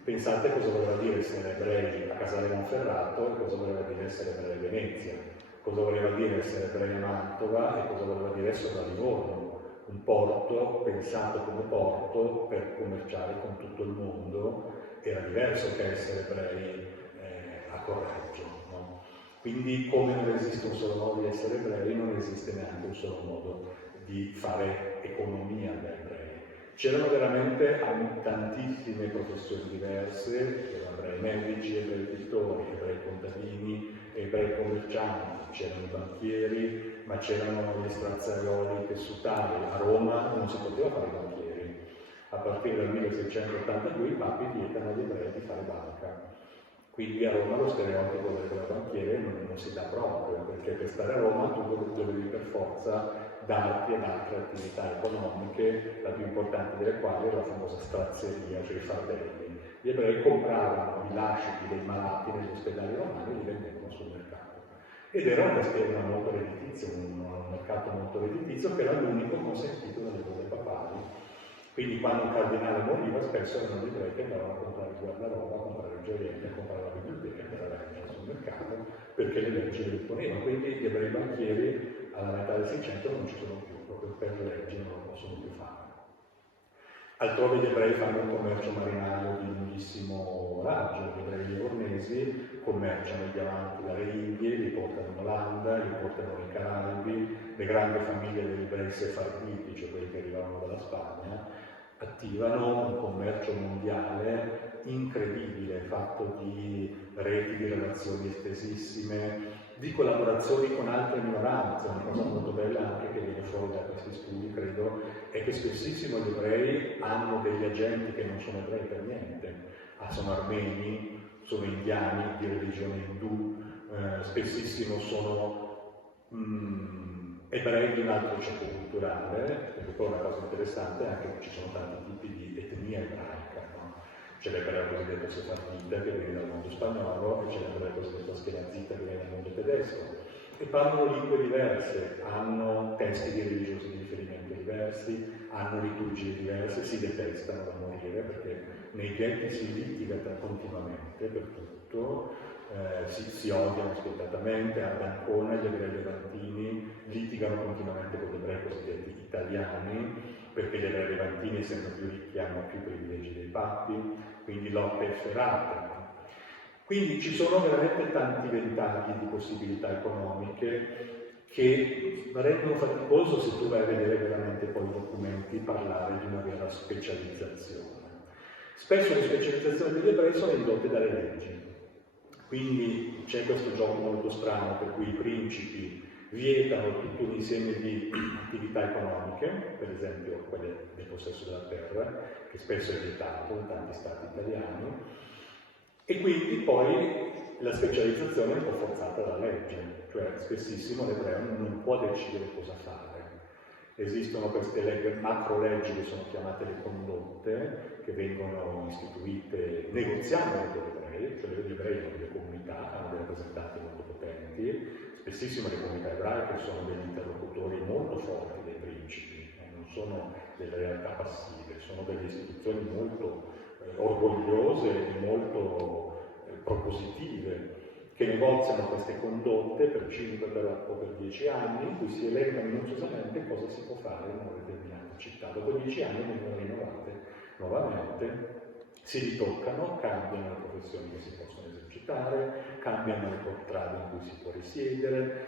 Pensate cosa voleva dire essere ebrei a Casale Monferrato e cosa voleva dire essere ebrei a Venezia, cosa voleva dire essere ebrei a Mantova e cosa voleva dire essere a Livorno, un porto pensato come porto per commerciare con tutto il mondo, era diverso che essere ebrei a Correggio. No? Quindi come non esiste un solo modo di essere ebrei, non esiste neanche un solo modo di fare economia da ebrei. C'erano veramente tantissime professioni diverse, c'erano ebrei medici, ebrei pittori, ebrei contadini, ebrei commercianti, c'erano i banchieri, ma c'erano gli strazzaioli tessutari. A Roma non si poteva fare i banchieri. A partire dal 1682 i papi vietano agli ebrei di fare banca. Quindi a Roma lo stereotipo del banchiere non si dà proprio, perché per stare a Roma tu dovevi per forza darti ad altre attività economiche, la più importante delle quali era la famosa strazieria, cioè i fardelli. Gli ebrei compravano i lasciti dei malati negli ospedali romani e li vendevano sul mercato. Ed era un mestiere molto redditizio, un mercato molto redditizio, che era l'unico consentito dalle cose papali. Quindi quando un cardinale moriva, spesso erano gli ebrei che andavano a comprare il guardaroba, a comprare i gioielli, a comprare la biblioteca per vendere sul mercato, perché le leggi le imponevano. Quindi gli ebrei banchieri alla metà del 600 non ci sono più, proprio per legge non lo possono più fare. Altrove gli ebrei fanno un commercio marinario di lunghissimo raggio, gli ebrei livornesi commerciano i diamanti dalle Indie, li portano in Olanda, li portano nei Caraibi, le grandi famiglie degli ebrei sefarditi, cioè quelli che arrivavano dalla Spagna, attivano un commercio mondiale incredibile, fatto di reti di relazioni estesissime, di collaborazioni con altre minoranze. Una cosa molto bella anche che viene fuori da questi studi, credo, è che spessissimo gli ebrei hanno degli agenti che non sono ebrei per niente, sono armeni, sono indiani di religione indù, spessissimo sono ebrei di un altro ciclo culturale, perché poi una cosa interessante è anche che ci sono tanti tipi di etnia ebraica, no? C'è l'ebreo cosiddetto sefardita che viene dal mondo spagnolo e c'è l'ebreo cosiddetto askenazita che viene dal mondo tedesco, e parlano lingue diverse, hanno testi di religiosi di riferimento diversi, hanno liturgie diverse, si detestano da morire perché nei ghetti si litiga continuamente per tutto. Si odiano spietatamente. Ad Ancona gli ebrei levantini litigano continuamente con gli ebrei cosiddetti italiani, perché gli ebrei levantini, essendo più ricchi, hanno più privilegi dei papi, quindi lotte efferate. Quindi ci sono veramente tanti ventagli di possibilità economiche che rendono faticoso, se tu vai a vedere veramente poi i documenti, parlare di una vera specializzazione. Spesso le specializzazioni degli ebrei sono indotte dalle leggi. Quindi c'è questo gioco molto strano per cui i principi vietano tutto un insieme di attività economiche, per esempio quelle del possesso della terra, che spesso è vietato in tanti stati italiani, e quindi poi la specializzazione è un po' forzata dalla legge, cioè spessissimo l'ebreo non può decidere cosa fare. Esistono queste macro leggi che sono chiamate le condotte, che vengono istituite negoziando con gli ebrei, cioè gli ebrei hanno delle comunità, hanno dei rappresentanti molto potenti, spessissimo le comunità ebraiche sono degli interlocutori molto forti dei principi, non sono delle realtà passive, sono delle istituzioni molto orgogliose e molto propositive, che negoziano queste condotte per 5, per 8 o per 10 anni, in cui si elenca minuziosamente cosa si può fare in una determinata città. Dopo 10 anni vengono rinnovate nuovamente, si ritoccano, cambiano le professioni che si possono esercitare, cambiano le contrade in cui si può risiedere.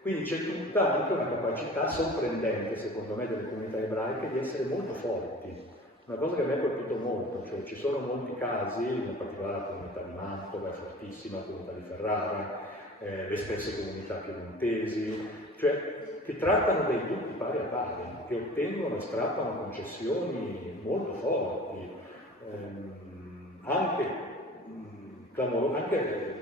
Quindi c'è tutta anche una capacità sorprendente, secondo me, delle comunità ebraiche di essere molto forti. Una cosa che mi ha colpito molto, cioè ci sono molti casi, in particolare la comunità di Mantova è fortissima, la comunità di Ferrara, le stesse comunità piemontesi, cioè che trattano dei tutti pari a pari, che ottengono e strappano concessioni molto forti, anche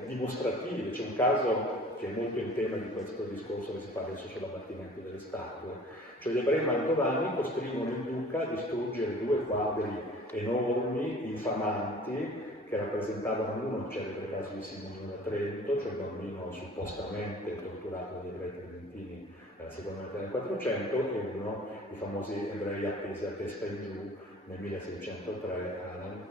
dimostrative. C'è un caso che è molto in tema di questo discorso che si fa adesso sull'abbattimento delle statue. Cioè gli ebrei mantovani costringono il duca a distruggere 2 quadri enormi, infamanti, che rappresentavano uno il celebre caso di Simonino a Trento, cioè il bambino suppostamente torturato dagli ebrei tridentini nella seconda metà del 400, e uno i famosi ebrei appesi a testa in giù nel 1603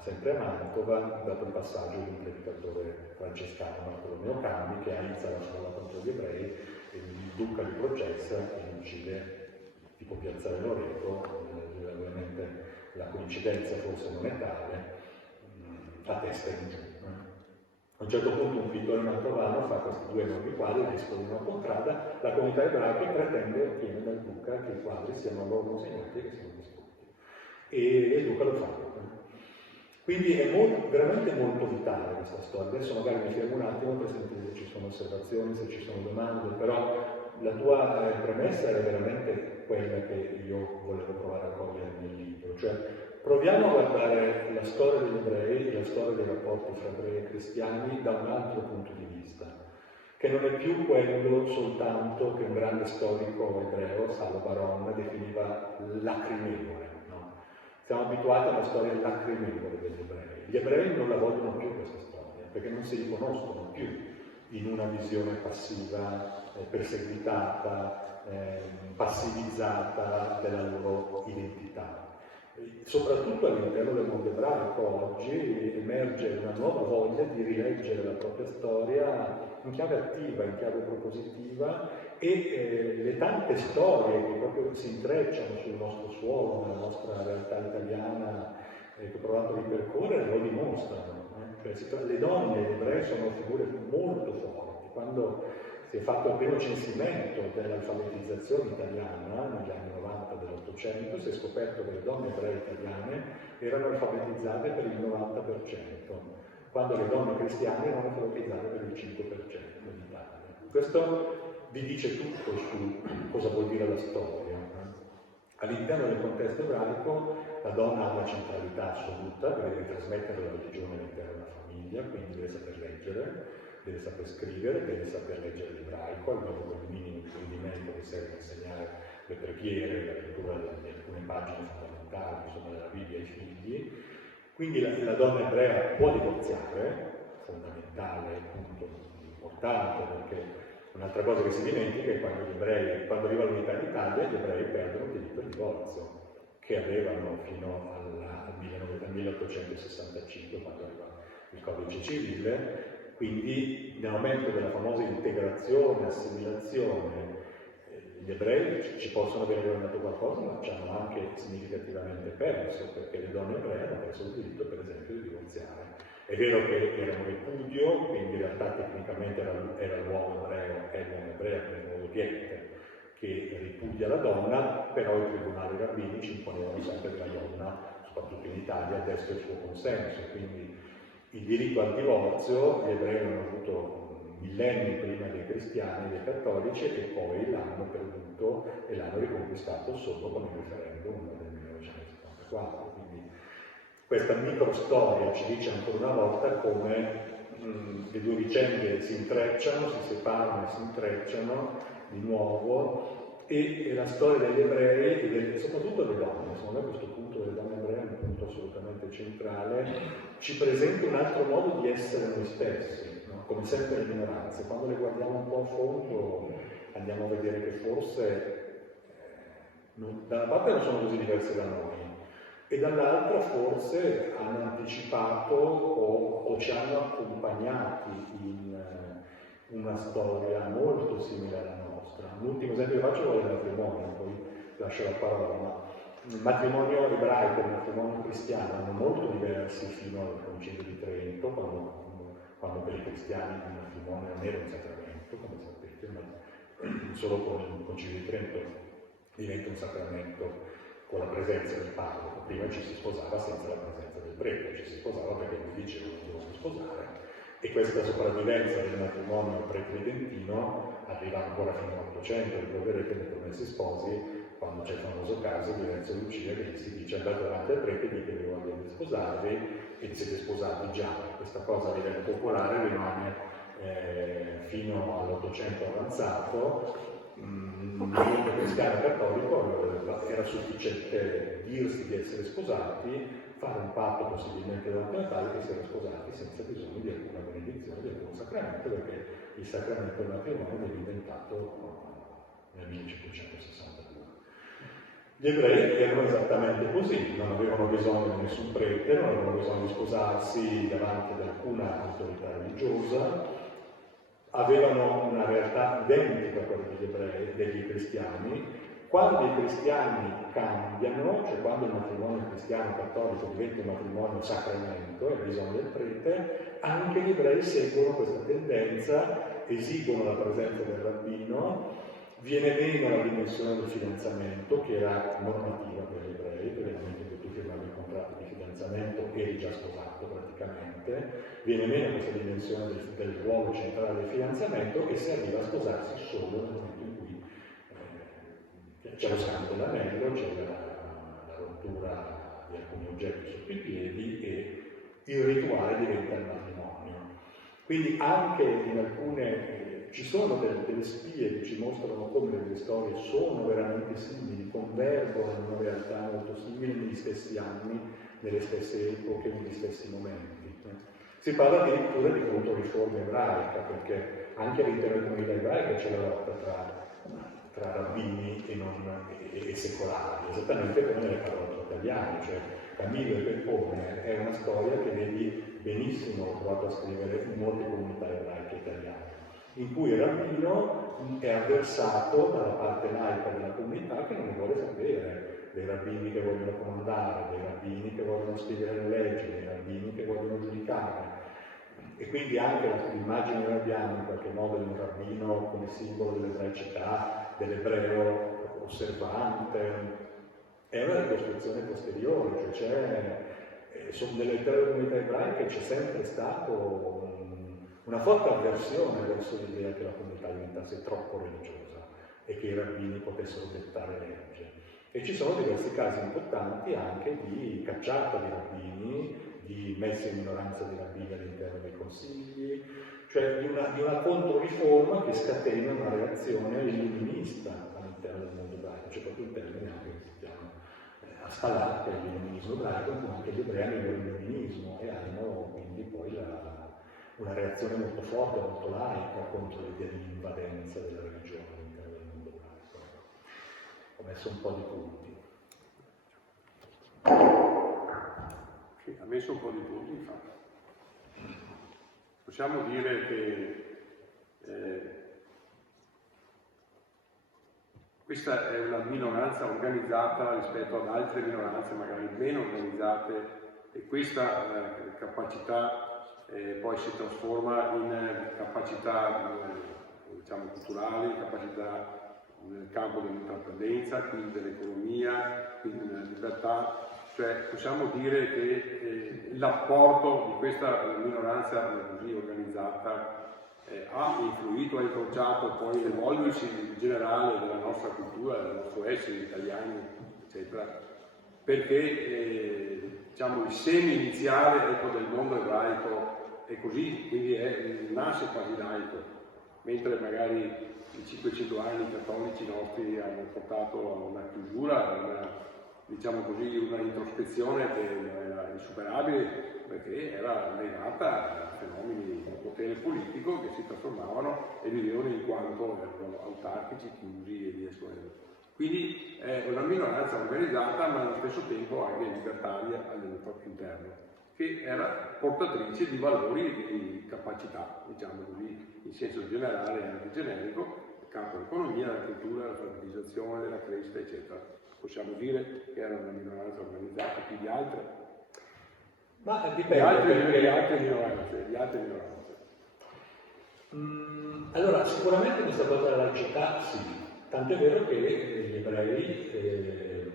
sempre a Mantova, dopo il passaggio di un predicatore francescano, Bartolomeo Cambi, che aizza la scuola contro gli ebrei, il duca li processa e li uccide tipo Piazzale Loreto. Ovviamente la coincidenza forse non è tale, a testa in giù. A un certo punto un pittore mantovano fa questi 2 enormi quadri che escono in una contrada, la comunità ebraica pretende e ottiene dal duca che i quadri siano loro consegnati e che siano distrutti. E il duca lo fa. Quindi è veramente molto vitale questa storia. Adesso magari mi fermo un attimo per sentire se ci sono osservazioni, se ci sono domande, però la tua premessa era veramente quella che io volevo provare a cogliere nel libro. Cioè, proviamo a guardare la storia degli ebrei e la storia dei rapporti fra ebrei e cristiani da un altro punto di vista, che non è più quello soltanto che un grande storico ebreo, Salo Baron, definiva lacrimevole. Siamo abituati alla storia lacrimevole degli ebrei. Gli ebrei non la vogliono più questa storia, perché non si riconoscono più in una visione passiva, perseguitata, passivizzata della loro identità. Soprattutto all'interno del mondo ebraico oggi emerge una nuova voglia di rileggere la propria storia in chiave attiva, in chiave propositiva, e le tante storie che proprio si intrecciano sul nostro suolo, nella nostra realtà italiana, che ho provato a ripercorrere, lo dimostrano. Cioè, le donne ebree sono figure molto forti. Quando si è fatto il primo censimento dell'alfabetizzazione italiana, negli anni 90 dell'Ottocento, nell'Ottocento si è scoperto che le donne ebree italiane erano alfabetizzate per il 90%, quando le donne cristiane erano alfabetizzate per il 5% in Italia. Questo vi dice tutto su cosa vuol dire la storia. All'interno del contesto ebraico la donna ha una centralità assoluta perché deve trasmettere la religione all'interno della famiglia, quindi deve saper leggere, deve saper scrivere, deve saper leggere l'ebraico, almeno quel minimo di rudimento che serve a insegnare le preghiere, la lettura di alcune pagine fondamentali, insomma, della Bibbia ai figli. Quindi la donna ebrea può divorziare, fondamentale, punto importante, perché un'altra cosa che si dimentica è quando arriva l'unità d'Italia, gli ebrei perdono il diritto al divorzio, che avevano fino al 1865, quando arriva il codice civile. Quindi nel momento della famosa integrazione, assimilazione, gli ebrei ci possono aver guadagnato qualcosa, ma ci hanno anche significativamente perso, perché le donne ebree hanno perso il diritto, per esempio, di divorziare. È vero che era un ripudio, quindi in realtà tecnicamente era l'uomo ebreo e l'uomo ebrea come nuovo diente che ripudia la donna, però i tribunali rabbinici imponevano sempre che la donna, soprattutto in Italia, desse il suo consenso. Quindi il diritto al divorzio gli ebrei hanno avuto millenni prima dei cristiani e dei cattolici e poi l'hanno perduto e l'hanno riconquistato solo con il referendum del 1974. Quindi questa microstoria ci dice ancora una volta come le due vicende si intrecciano, si separano e si intrecciano di nuovo, e la storia degli ebrei e soprattutto delle donne, secondo me questo punto delle donne ebree è un punto assolutamente centrale, ci presenta un altro modo di essere noi stessi, no? Come sempre le minoranze, quando le guardiamo un po' a fondo andiamo a vedere che forse da una parte non sono così diverse da noi, e dall'altra forse hanno anticipato o ci hanno accompagnati in una storia molto simile alla nostra. L'ultimo esempio che faccio è il matrimonio, poi lascio la parola, ma il matrimonio ebraico e il matrimonio cristiano erano molto diversi fino al Concilio di Trento, quando per i cristiani il matrimonio non era un sacramento, come sapete, ma solo con il Concilio di Trento diventa un sacramento con la presenza del parroco. Prima ci si sposava senza la presenza del prete, ci si sposava perché gli dicevano che dovevano sposare, e questa sopravvivenza del matrimonio pre-tridentino arriva ancora fino all'800. Ricorderete nei Promessi Sposi, quando c'è il famoso caso di Renzo e Lucia che si dice: andate davanti al prete, dite che vogliono sposarvi e siete sposati già. Questa cosa a livello popolare rimane fino all'800 avanzato. Nel mondo cristiano cattolico era sufficiente dirsi di essere sposati, fare un patto possibilmente davanti a Natale che si era sposati senza bisogno di alcuna benedizione, di alcun sacramento, perché il sacramento del matrimonio è diventato nel 1562. Gli ebrei erano esattamente così, non avevano bisogno di nessun prete, non avevano bisogno di sposarsi davanti ad alcuna autorità religiosa, avevano una realtà identica a quella degli ebrei, degli cristiani. Quando i cristiani cambiano, cioè quando il matrimonio cristiano cattolico diventa un matrimonio sacramento e ha bisogno del prete, anche gli ebrei seguono questa tendenza, esigono la presenza del rabbino, viene meno la dimensione del fidanzamento, che era normativa per gli ebrei, perché nel momento in cui tu firmavi il contratto di fidanzamento eri già sposato praticamente, viene meno questa dimensione del ruolo centrale del fidanzamento e si arriva a sposarsi solo nel momento in cui c'è lo scambio dell'anello, c'è la rottura di alcuni oggetti sotto i piedi e il rituale diventa il matrimonio. Quindi anche in alcune ci sono delle spie che ci mostrano come le storie sono veramente simili, convergono in una realtà molto simile negli stessi anni, nelle stesse epoche, negli stessi momenti. Si parla addirittura di controriforma ebraica, perché anche all'interno della comunità ebraica c'è la lotta tra rabbini e secolari, esattamente come nelle parole italiane, cioè Camillo e Peppone è una storia che vedi benissimo, ho provato a scrivere in molte comunità ebraiche italiane, in cui il rabbino è avversato dalla parte laica della comunità che non ne vuole sapere, dei rabbini che vogliono comandare, dei rabbini che vogliono scrivere le leggi, dei rabbini che vogliono giudicare. E quindi anche l'immagine che abbiamo in qualche modo di un rabbino come simbolo dell'ebraicità, dell'ebreo osservante, è una ricostruzione posteriore, cioè nell'intera comunità ebraica c'è sempre stato una forte avversione verso l'idea che la comunità diventasse troppo religiosa e che i rabbini potessero dettare legge. E ci sono diversi casi importanti anche di cacciata di rabbini, di messa in minoranza di rabbini all'interno dei consigli, cioè di una controriforma che scatena una reazione illuminista all'interno del mondo ebraico. C'è proprio un termine anche che si chiama a scalate l'illuminismo ebraico, ma anche gli ebrei hanno l'illuminismo e hanno quindi poi una reazione molto forte, molto laica contro l'idea di invadenza della religione all'interno del mondo ebraico. Ho messo un po' di punti. Sì, ha messo un po' di punti, infatti. Possiamo dire che questa è una minoranza organizzata rispetto ad altre minoranze magari meno organizzate, e questa capacità poi si trasforma in capacità diciamo, culturali, capacità nel campo dell'intraprendenza, quindi dell'economia, quindi della libertà. Cioè possiamo dire che l'apporto di questa minoranza così organizzata ha influito, ha incrociato poi l'evolversi generale della nostra cultura, del nostro essere italiani, eccetera, perché diciamo, il seme iniziale del mondo ebraico è così, quindi nasce quasi laico, mentre magari i 500 anni cattolici nostri hanno portato a una chiusura, diciamo così, una introspezione che era insuperabile perché era legata a fenomeni di potere politico che si trasformavano e vivevano in quanto erano autarchici, chiusi e via scorrendo. Quindi è una minoranza organizzata ma allo stesso tempo anche libertaria al proprio interno, che era portatrice di valori e di capacità, diciamo così, in senso generale e anche generico, nel campo dell'economia, della cultura, della stabilizzazione, della crescita, eccetera. Possiamo dire che era una minoranza organizzata più di altre? Ma dipende. Di altre minoranze. Allora, sicuramente questa cosa della laicità sì, tanto è vero che gli ebrei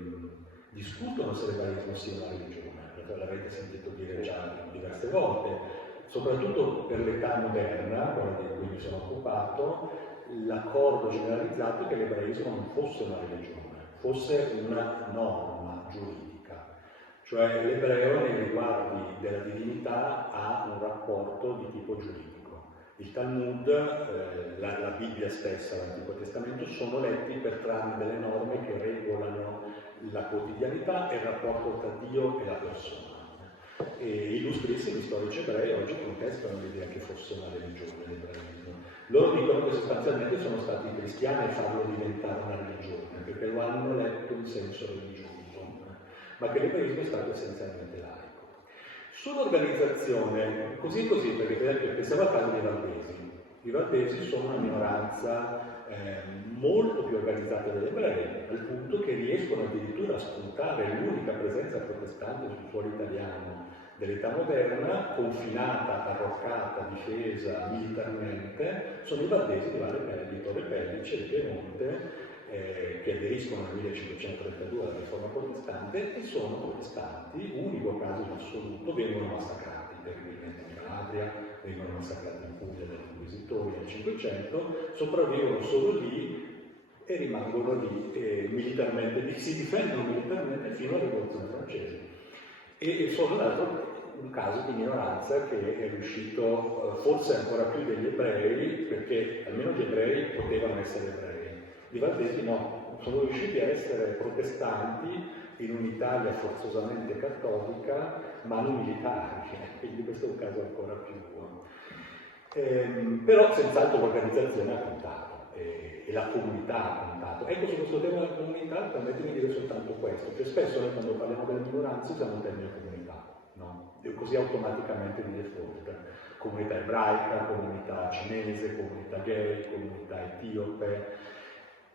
discutono se l'ebraismo sia una religione, perché l'avete sentito dire già diverse volte, soprattutto per l'età moderna, quella di cui mi sono occupato, l'accordo generalizzato è che l'ebraismo non fosse una religione, fosse una norma giuridica, cioè l'ebreo nei riguardi della divinità ha un rapporto di tipo giuridico. Il Talmud, la Bibbia stessa, l'Antico Testamento, sono letti per trarne delle norme che regolano la quotidianità e il rapporto tra Dio e la persona. E illustrissimi storici ebrei oggi contestano l'idea che fosse una religione l'ebraismo. Loro dicono che sostanzialmente sono stati i cristiani a farlo diventare una religione, perché lo hanno letto in senso religioso, ma che l'ebraismo è stato essenzialmente laico. Sull'organizzazione, così, perché pensavo al caso dei valdesi. I valdesi sono una minoranza molto più organizzata degli ebrei, al punto che riescono addirittura a spuntare l'unica presenza protestante sul suolo italiano dell'età moderna, confinata, arroccata, difesa militarmente, sono i valdesi di Torre Pellice, del Piemonte, che aderiscono nel 1532 alla riforma protestante e sono protestanti, unico caso in assoluto, vengono massacrati terribilmente in Calabria, vengono massacrati in Puglia dagli inquisitori nel 500, sopravvivono solo lì e rimangono lì militarmente, si difendono militarmente fino alla rivoluzione francese. E sono un caso di minoranza che è riuscito, forse ancora più degli ebrei, perché almeno gli ebrei potevano essere ebrei. I valdesi no, sono riusciti a essere protestanti in un'Italia forzosamente cattolica, ma non militari, quindi questo è un caso ancora più però senz'altro l'organizzazione ha contato e la comunità ha contato. Ecco, su questo tema della comunità permettetemi di dire soltanto questo, che spesso noi quando parliamo delle minoranze usiamo il termine comunità, no? E così automaticamente di default. Comunità ebraica, comunità cinese, comunità gay, comunità etiope.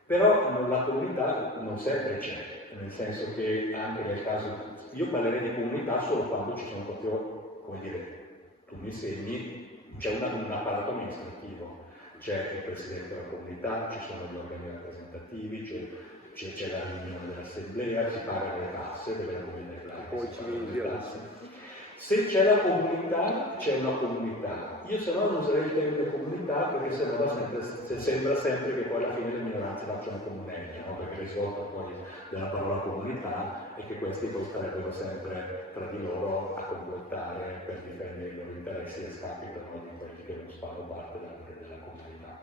Però la comunità non sempre c'è, nel senso che anche nel caso, io parlerei di comunità solo quando ci sono proprio, come dire, tu mi segni, c'è un apparato amministrativo, c'è il presidente della comunità, ci sono gli organi rappresentativi, c'è c'è la riunione dell'assemblea, si paga le tasse delle comunità ebraiche, poi ci viene via. se c'è la comunità, c'è una comunità. Io se no non userei il termine comunità, perché sembra sempre che poi alla fine le minoranze facciano comuneria, no? Perché risolto poi della parola comunità e che questi poi starebbero sempre tra di loro a complottare per difendere i loro interessi a scapito di quelli che non fanno parte della comunità.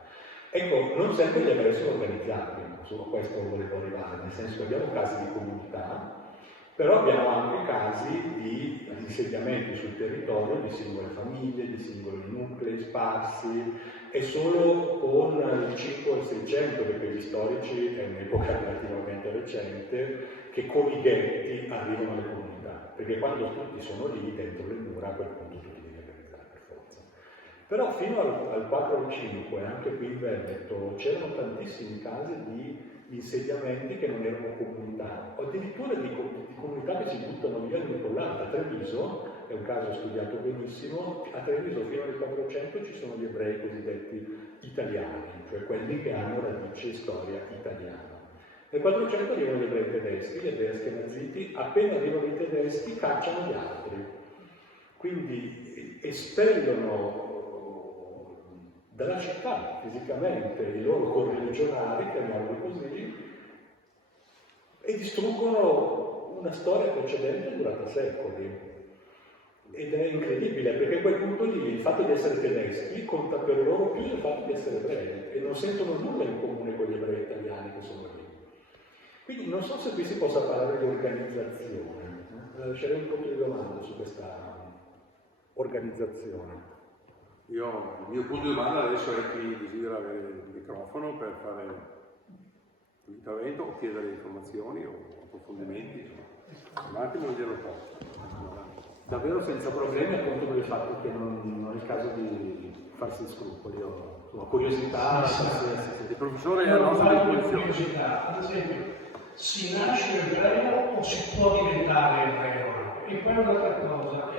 Ecco, non sempre gli ebrei sono organizzati, solo questo volevo arrivare, nel senso che abbiamo casi di comunità, però abbiamo anche casi di insediamenti sul territorio di singole famiglie, di singoli nuclei sparsi, e solo con il 5 e il 600, che per gli storici è un'epoca relativamente recente, che con i ghetti arrivano le comunità, perché quando tutti sono lì dentro le mura, a quel punto tu ti devi organizzare per forza. Però fino al 4 o 5, anche qui in Veneto, c'erano tantissimi casi di insediamenti che non erano comunità, o addirittura di comunità che si buttano via l'una con l'altra. A Treviso, è un caso studiato benissimo, a Treviso fino al 400 ci sono gli ebrei cosiddetti italiani, cioè quelli che hanno radice e storia italiana. Nel 400 arrivano gli ebrei tedeschi, gli ebrei askenaziti, appena arrivano i tedeschi cacciano gli altri, quindi espellono dalla città fisicamente i loro correligionari, chiamiamoli così, e distruggono una storia precedente durata secoli. Ed è incredibile, perché a quel punto lì il fatto di essere tedeschi conta per loro più del fatto di essere ebrei, e non sentono nulla in comune con gli ebrei italiani che sono lì. Quindi non so se qui si possa parlare di organizzazione. Lascerei un po' di domande su questa organizzazione. Il mio punto di domanda adesso è chi desidera avere il microfono per fare l'intervento o chiedere informazioni o approfondimenti. Un attimo glielo posso. Davvero senza problemi, appunto per il fatto che non è il caso di farsi scrupoli o curiosità. Il professore è a nostra disposizione. Curiosità, ad esempio, si nasce ebreo o si può diventare ebreo? E poi un'altra cosa,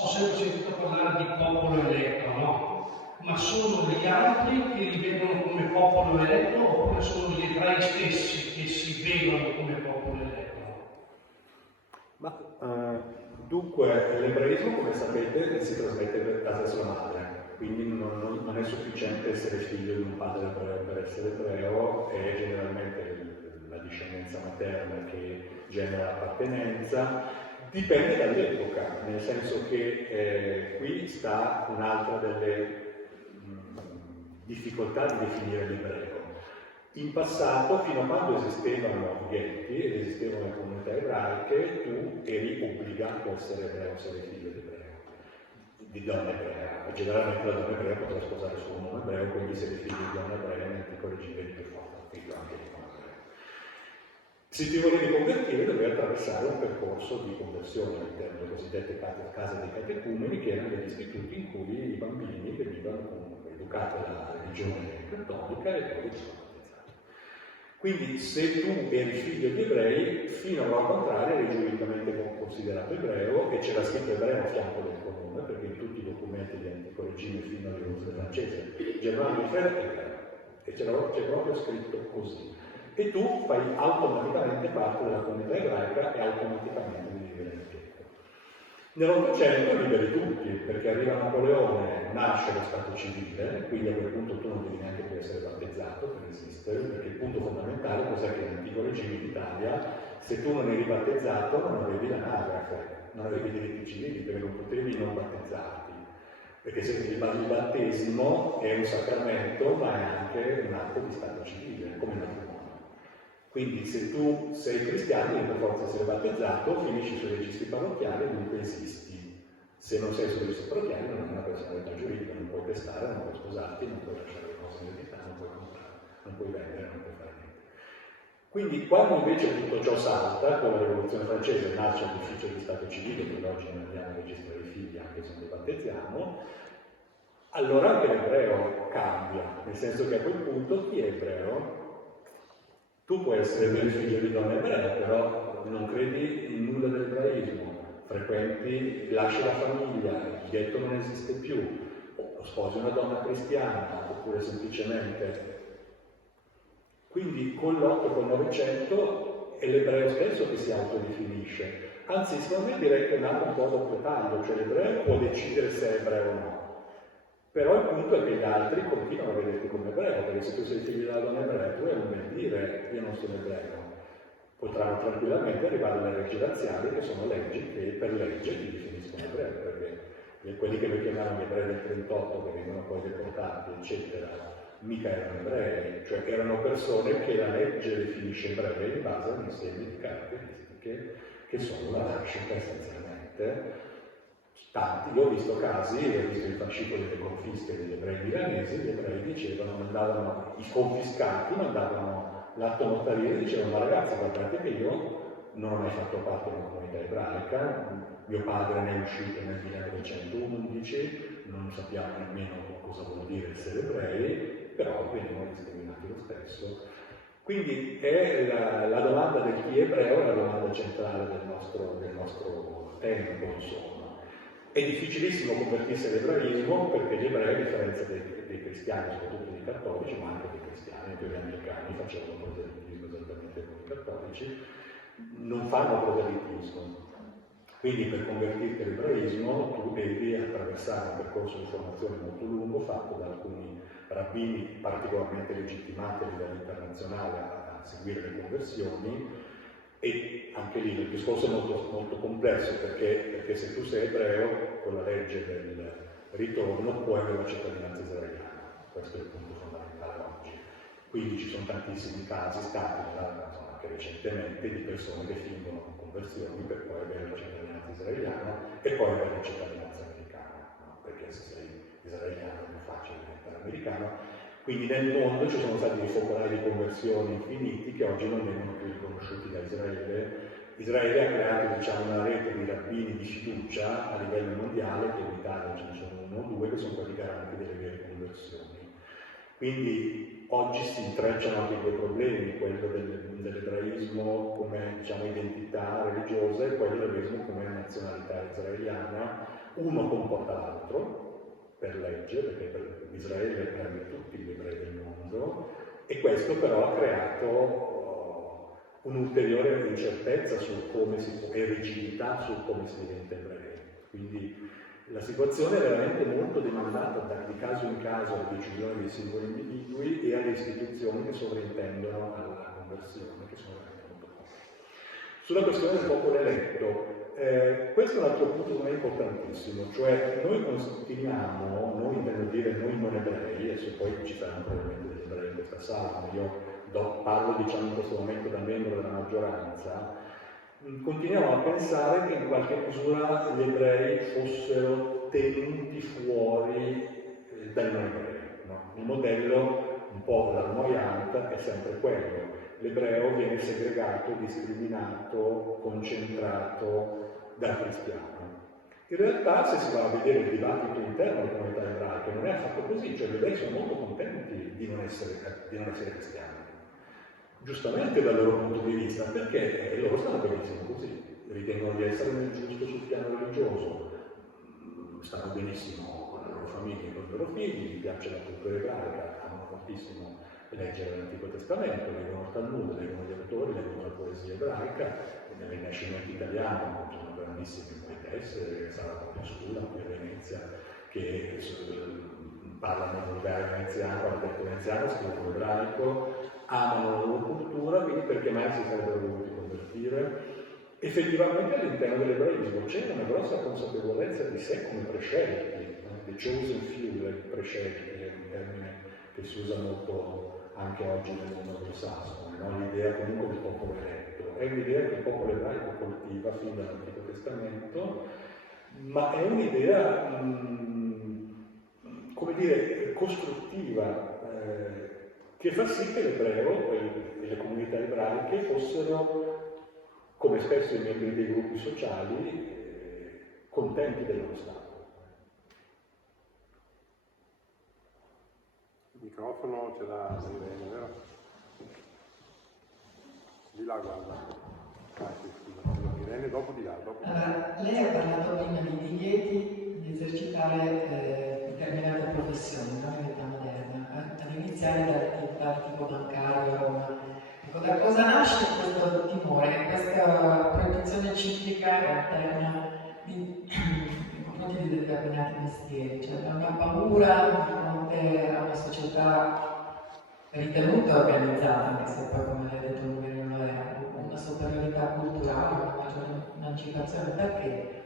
ho sempre sentito parlare di popolo eletto, no? Ma sono gli altri che li vedono come popolo eletto oppure sono gli ebrei stessi che si vedono come popolo eletto? Dunque, l'ebraismo, come sapete, si trasmette attraverso la madre, quindi non è sufficiente essere figlio di un padre ebreo per essere ebreo, è generalmente la discendenza materna che genera appartenenza. Dipende dall'epoca, nel senso che qui sta un'altra delle difficoltà di definire l'ebreo. In passato, fino a quando esistevano i ghetti ed esistevano le comunità ebraiche, tu eri obbligato a essere ebreo, essere figlio di ebreo, di donna ebrea. Generalmente la donna ebrea poteva sposare solo un uomo ebreo, quindi se eri figlio di donna ebrea nel piccolo regime di per forza, figlio anche di donna ebrea. Se ti volevi convertire dovevi attraversare un percorso di conversione all'interno delle cosiddette case dei catecumeni, che erano degli istituti in cui i bambini venivano comunque educati alla religione cattolica e poi venivano battezzati. Quindi se tu eri figlio di ebrei, fino al contrario eri giuridicamente considerato ebreo e c'era scritto ebreo a fianco del tuo nome, perché in tutti i documenti di antico regime fino alla rivoluzione francese Germano di Ferro ebreo, e c'è proprio scritto così. E tu fai automaticamente parte della comunità ebraica e automaticamente devi vivere nel ghetto. Nell'Ottocento liberi tutti, perché arriva Napoleone, nasce lo Stato civile, quindi a quel punto tu non devi neanche più essere battezzato per esistere, perché il punto fondamentale cos'è che nell'antico regime d'Italia, se tu non eri battezzato non avevi l'anagrafe, non avevi diritti civili, perché non potevi non battezzarti. Perché se il battesimo è un sacramento, ma è anche un atto di Stato civile, come il matrimonio. Quindi se tu sei cristiano devi per forza essere battezzato, finisci sui registri parrocchiali e dunque esisti. Se non sei sui registri parrocchiali non hai una personalità giuridica, non puoi testare, non puoi sposarti, non puoi lasciare le cose in eredità, non puoi comprare, non puoi vendere, non puoi fare niente. Quindi quando invece tutto ciò salta, con la rivoluzione francese nasce l'ufficio di Stato civile, che oggi non andiamo a registrare i figli anche se li battezziamo, allora anche l'ebreo cambia, nel senso che a quel punto chi è ebreo? Tu puoi essere vero figlio di donna ebrea, però non credi in nulla dell'ebraismo, frequenti, lasci la famiglia, il ghetto non esiste più, o sposi una donna cristiana, oppure semplicemente Quindi con l'8 col 900 è l'ebreo stesso che si autodefinisce. Anzi, secondo me direi che è un po' doppio taglio, cioè l'ebreo può decidere se è ebreo o no. Però il punto è che gli altri continuano a vederti come ebreo, perché se tu sei figlio della donna ebrea, tu è un bel dire, io non sono ebreo. Potranno tranquillamente arrivare alle leggi razziali, che sono leggi che per legge ti definiscono ebreo, perché quelli che noi chiamiamo gli ebrei del 38, che vengono poi deportati, eccetera, mica erano ebrei, cioè erano persone che la legge definisce ebrei in base a un insieme di caratteristiche che sono la nascita essenzialmente. Tanti, io ho visto casi, ho visto i fascicoli delle confische degli ebrei milanesi, gli ebrei dicevano, mandavano, i confiscati mandavano l'atto notarile e dicevano: ma ragazzi, guardate che io non ho mai fatto parte di una comunità ebraica, mio padre ne è uscito nel 1911, non sappiamo nemmeno cosa vuol dire essere ebrei, però venivano discriminati lo stesso. Quindi è la domanda del chi è ebreo è la domanda centrale del nostro tempo, insomma. È difficilissimo convertirsi all'ebraismo perché gli ebrei, a differenza dei cristiani, soprattutto dei cattolici, ma anche dei cristiani, anche gli americani facevano proselitismo esattamente come i cattolici, non fanno proselitismo. Quindi per convertirti all'ebraismo tu devi attraversare un percorso di formazione molto lungo fatto da alcuni rabbini particolarmente legittimati a livello internazionale a seguire le conversioni. E anche lì il discorso è molto, molto complesso perché se tu sei ebreo con la legge del ritorno puoi avere la cittadinanza israeliana, questo è il punto fondamentale oggi. Quindi ci sono tantissimi casi stati anche recentemente di persone che fingono con conversioni per poi avere la cittadinanza israeliana e poi avere la cittadinanza americana, no? Perché se sei israeliano è più facile diventare americano. Quindi nel mondo ci sono stati dei focolai di conversioni infiniti che oggi non vengono più riconosciuti da Israele. Israele ha creato, diciamo, una rete di rabbini di fiducia a livello mondiale, che in Italia ce ne sono uno o due, che sono quelli garanti delle vere conversioni. Quindi oggi si intrecciano anche due problemi, quello dell'ebraismo come, diciamo, identità religiosa e quello dell'ebraismo come nazionalità israeliana. Uno comporta l'altro per legge, perché per Israele prende tutti gli ebrei del mondo, e questo però ha creato un'ulteriore incertezza su come si può, e rigidità su come si diventa ebrei. Quindi la situazione è veramente molto demandata di caso in caso alle decisioni dei singoli individui e alle istituzioni che sovrintendono alla conversione, che sono veramente molto poche. Sulla questione del popolo eletto, questo è un altro punto che è importantissimo, cioè noi continuiamo, noi intendo dire noi non ebrei, adesso poi ci saranno probabilmente degli ebrei in questa sala, ma io parlo, diciamo, in questo momento da membro della maggioranza, continuiamo a pensare che in qualche misura gli ebrei fossero tenuti fuori dai non ebrei, no? Il modello un po' larmoyante è sempre quello. L'ebreo viene segregato, discriminato, concentrato dal cristiano. In realtà, se si va a vedere il dibattito interno delle comunità ebraiche, non è affatto così, cioè gli ebrei sono molto contenti di non essere cristiani. Giustamente dal loro punto di vista, perché loro stanno benissimo così, ritengono di essere nel giusto sul piano religioso, stanno benissimo con le loro famiglie, con i loro figli, gli piace la cultura ebraica, amano moltissimo leggere l'Antico Testamento, leggono il Talmud, leggono gli autori, leggono la poesia ebraica, nel Rinascimento italiano sono grandissime poetesse, Sara Capesula, qui a Venezia, che parlano in volgare veneziano, parlano detto veneziano, scrivono ebraico, amano la loro cultura, quindi perché mai si sarebbero dovuti convertire? Effettivamente all'interno dell'ebraismo c'è una grossa consapevolezza di sé come prescelti, the chosen few, prescelti, è un termine che si usa molto anche oggi nel mondo anglosassone, no? L'idea comunque del popolo eletto, è un'idea che il popolo ebraico coltiva fin dall'Antico Testamento, ma è un'idea, come dire, costruttiva, che fa sì che l'ebreo e le comunità ebraiche fossero, come spesso i membri dei gruppi sociali, contenti del loro stato. Il microfono ce l'ha Irene, vero? Di là, guarda. Sì, scusa. Irene dopo di là. Dopo. Allora, lei ha parlato prima di divieti di esercitare determinate professioni, no? In età moderna. All'inizio iniziare dal tipo bancario a Roma. Ecco, da cosa nasce questo timore, questa proiezione ciclica interna nei confronti di determinati mestieri? Cioè da una paura di fronte a una società ritenuta organizzata, anche se poi, come l'hai detto, magari non lo è, una superiorità culturale, una maggiore emancipazione, perché?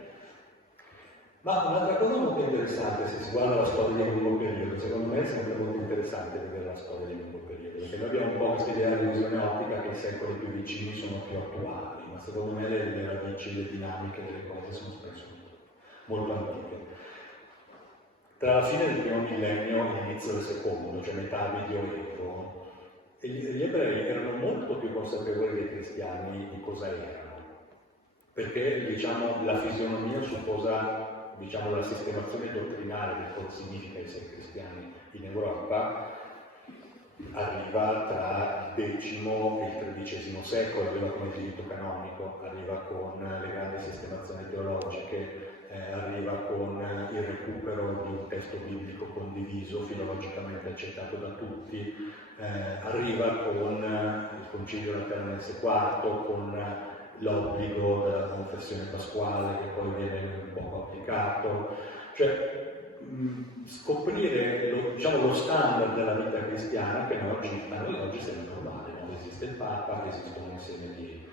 Ma un'altra cosa molto interessante, se si guarda la storia di lungo periodo, secondo me è sempre molto interessante vedere la storia di lungo periodo, perché noi abbiamo un po' questa idea di visione ottica che i secoli più vicini sono più attuali, ma secondo me le radici, le dinamiche delle cose sono spesso molto antiche. Tra la fine del primo millennio e l'inizio del secondo, cioè metà medioevo, gli ebrei erano molto più consapevoli dei cristiani di cosa erano, perché diciamo la fisionomia supposa la sistemazione dottrinale del cosa significa essere cristiani in Europa arriva tra il X e il XIII secolo, arriva con il diritto canonico, arriva con le grandi sistemazioni teologiche, arriva con il recupero di un testo biblico condiviso, filologicamente accettato da tutti, arriva con il Concilio Laterano del IV, con l'obbligo della confessione pasquale che poi viene un po' applicato, cioè scoprire lo standard della vita cristiana che a noi oggi sembra normale, non esiste il Papa, esiste un insieme di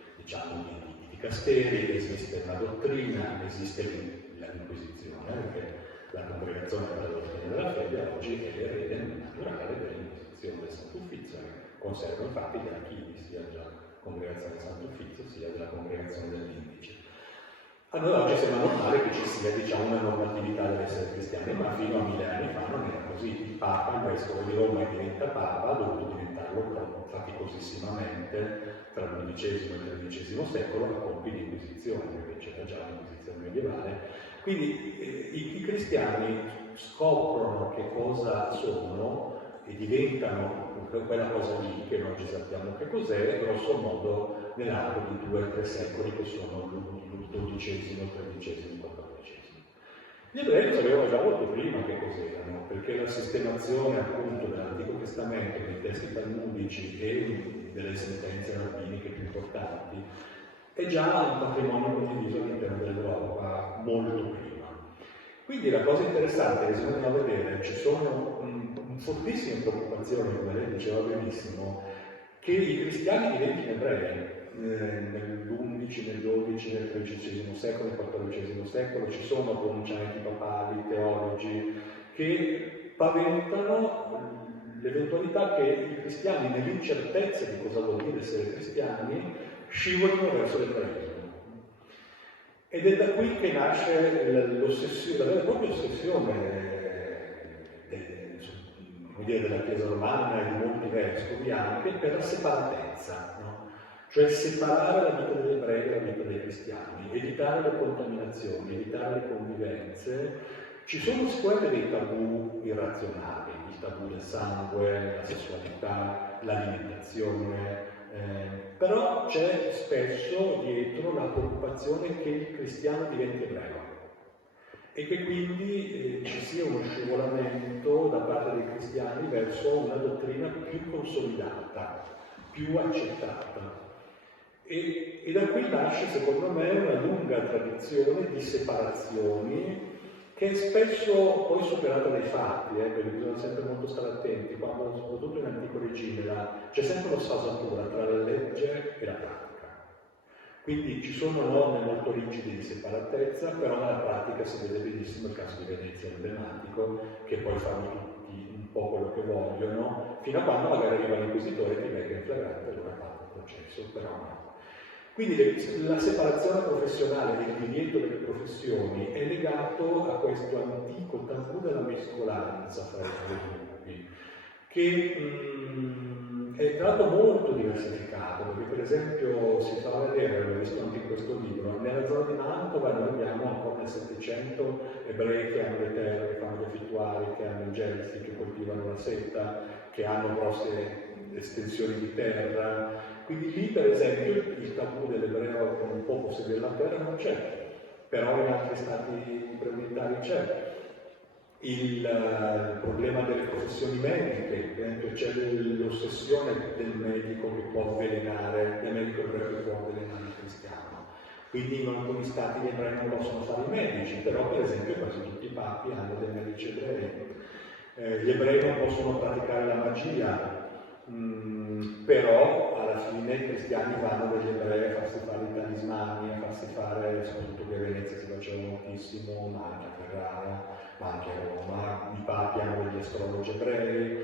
dicasteri, esiste una dottrina, esiste l'Inquisizione, perché la congregazione per la dottrina della fede oggi è l'erede naturale dell'Inquisizione del Sant'Uffizio, conserva infatti gli archivi sia della congregazione del Sant'Uffizio sia della congregazione dell'Indice. A noi oggi sembra normale che ci sia una normatività dell'essere cristiani, ma fino a 1000 anni fa non era così. Il Papa, il Vescovo di Roma diventa Papa, ha dovuto diventarlo faticosissimamente tra il XII e il XIII secolo a colpi di Inquisizione, perché c'era già l'Inquisizione medievale. Quindi i cristiani scoprono che cosa sono e diventano quella cosa lì che oggi sappiamo che cos'è, grosso modo nell'arco di 2 o 3 secoli che sono il XII, il XIII, il XIV. Gli ebrei lo sapevano già molto prima che cos'erano, perché la sistemazione appunto dell'Antico Testamento, dei testi talmudici e delle sentenze rabbiniche più importanti è già un patrimonio condiviso all'interno dell'Europa molto prima. Quindi la cosa interessante che secondo me vedere, ci sono fortissime preoccupazioni, come lei diceva benissimo, che i cristiani diventino ebrei nell'11, nel 12, nel XIII secolo, nel XIV secolo, ci sono pronunciamenti papali, teologi, che paventano l'eventualità che i cristiani, nell'incertezza di cosa vuol dire essere cristiani, scivolino verso l'ebraismo. Ed è da qui che nasce la vera e propria ossessione della Chiesa romana e di molti vescovi anche per la separatezza, no? Cioè separare la vita degli ebrei dalla vita dei cristiani, evitare le contaminazioni, evitare le convivenze. Ci sono sicuramente dei tabù irrazionali, il tabù del sangue, la sessualità, l'alimentazione, però c'è spesso dietro la preoccupazione che il cristiano diventi ebreo e che quindi ci sia uno scivolamento da parte dei cristiani verso una dottrina più consolidata, più accettata. E da qui nasce, secondo me, una lunga tradizione di separazioni che è spesso poi superata dai fatti, perché bisogna sempre molto stare attenti, quando, soprattutto in antico regime, c'è sempre una sfasatura tra la legge e la pratica. Quindi ci sono norme molto rigide di separatezza, però nella pratica si vede benissimo il caso di Venezia emblematico, che poi fanno tutti un po' quello che vogliono, fino a quando magari arriva l'inquisitore e ti becca in flagrante, allora fa il processo, però no. Quindi la separazione professionale e il divieto delle professioni è legato a questo antico tabù della mescolanza fra i due gruppi, che è tra l'altro molto diversificato, perché per esempio si fa vedere, l'ho visto anche in questo libro, nella zona di Mantova noi abbiamo ancora nel Settecento ebrei che hanno le terre, che fanno le fittuari, che hanno i gelsi, che coltivano la seta, che hanno grosse estensioni di terra. Quindi lì per esempio il tabù dell'ebreo che non può possedere la terra non c'è, però in altri stati preunitari c'è. il problema delle professioni mediche, per esempio c'è l'ossessione del medico che può avvelenare, del medico ebreo che può avvelenare il cristiano. Quindi in alcuni stati gli ebrei non possono fare i medici, però per esempio quasi tutti i papi hanno dei medici ebrei. Gli ebrei non possono praticare la magia, però alla fine i cristiani vanno dagli ebrei a farsi fare i talismani, a farsi fare, soprattutto che a Venezia si faceva moltissimo, ma anche a Ferrara, ma anche a Roma, i papi hanno degli astrologi ebrei.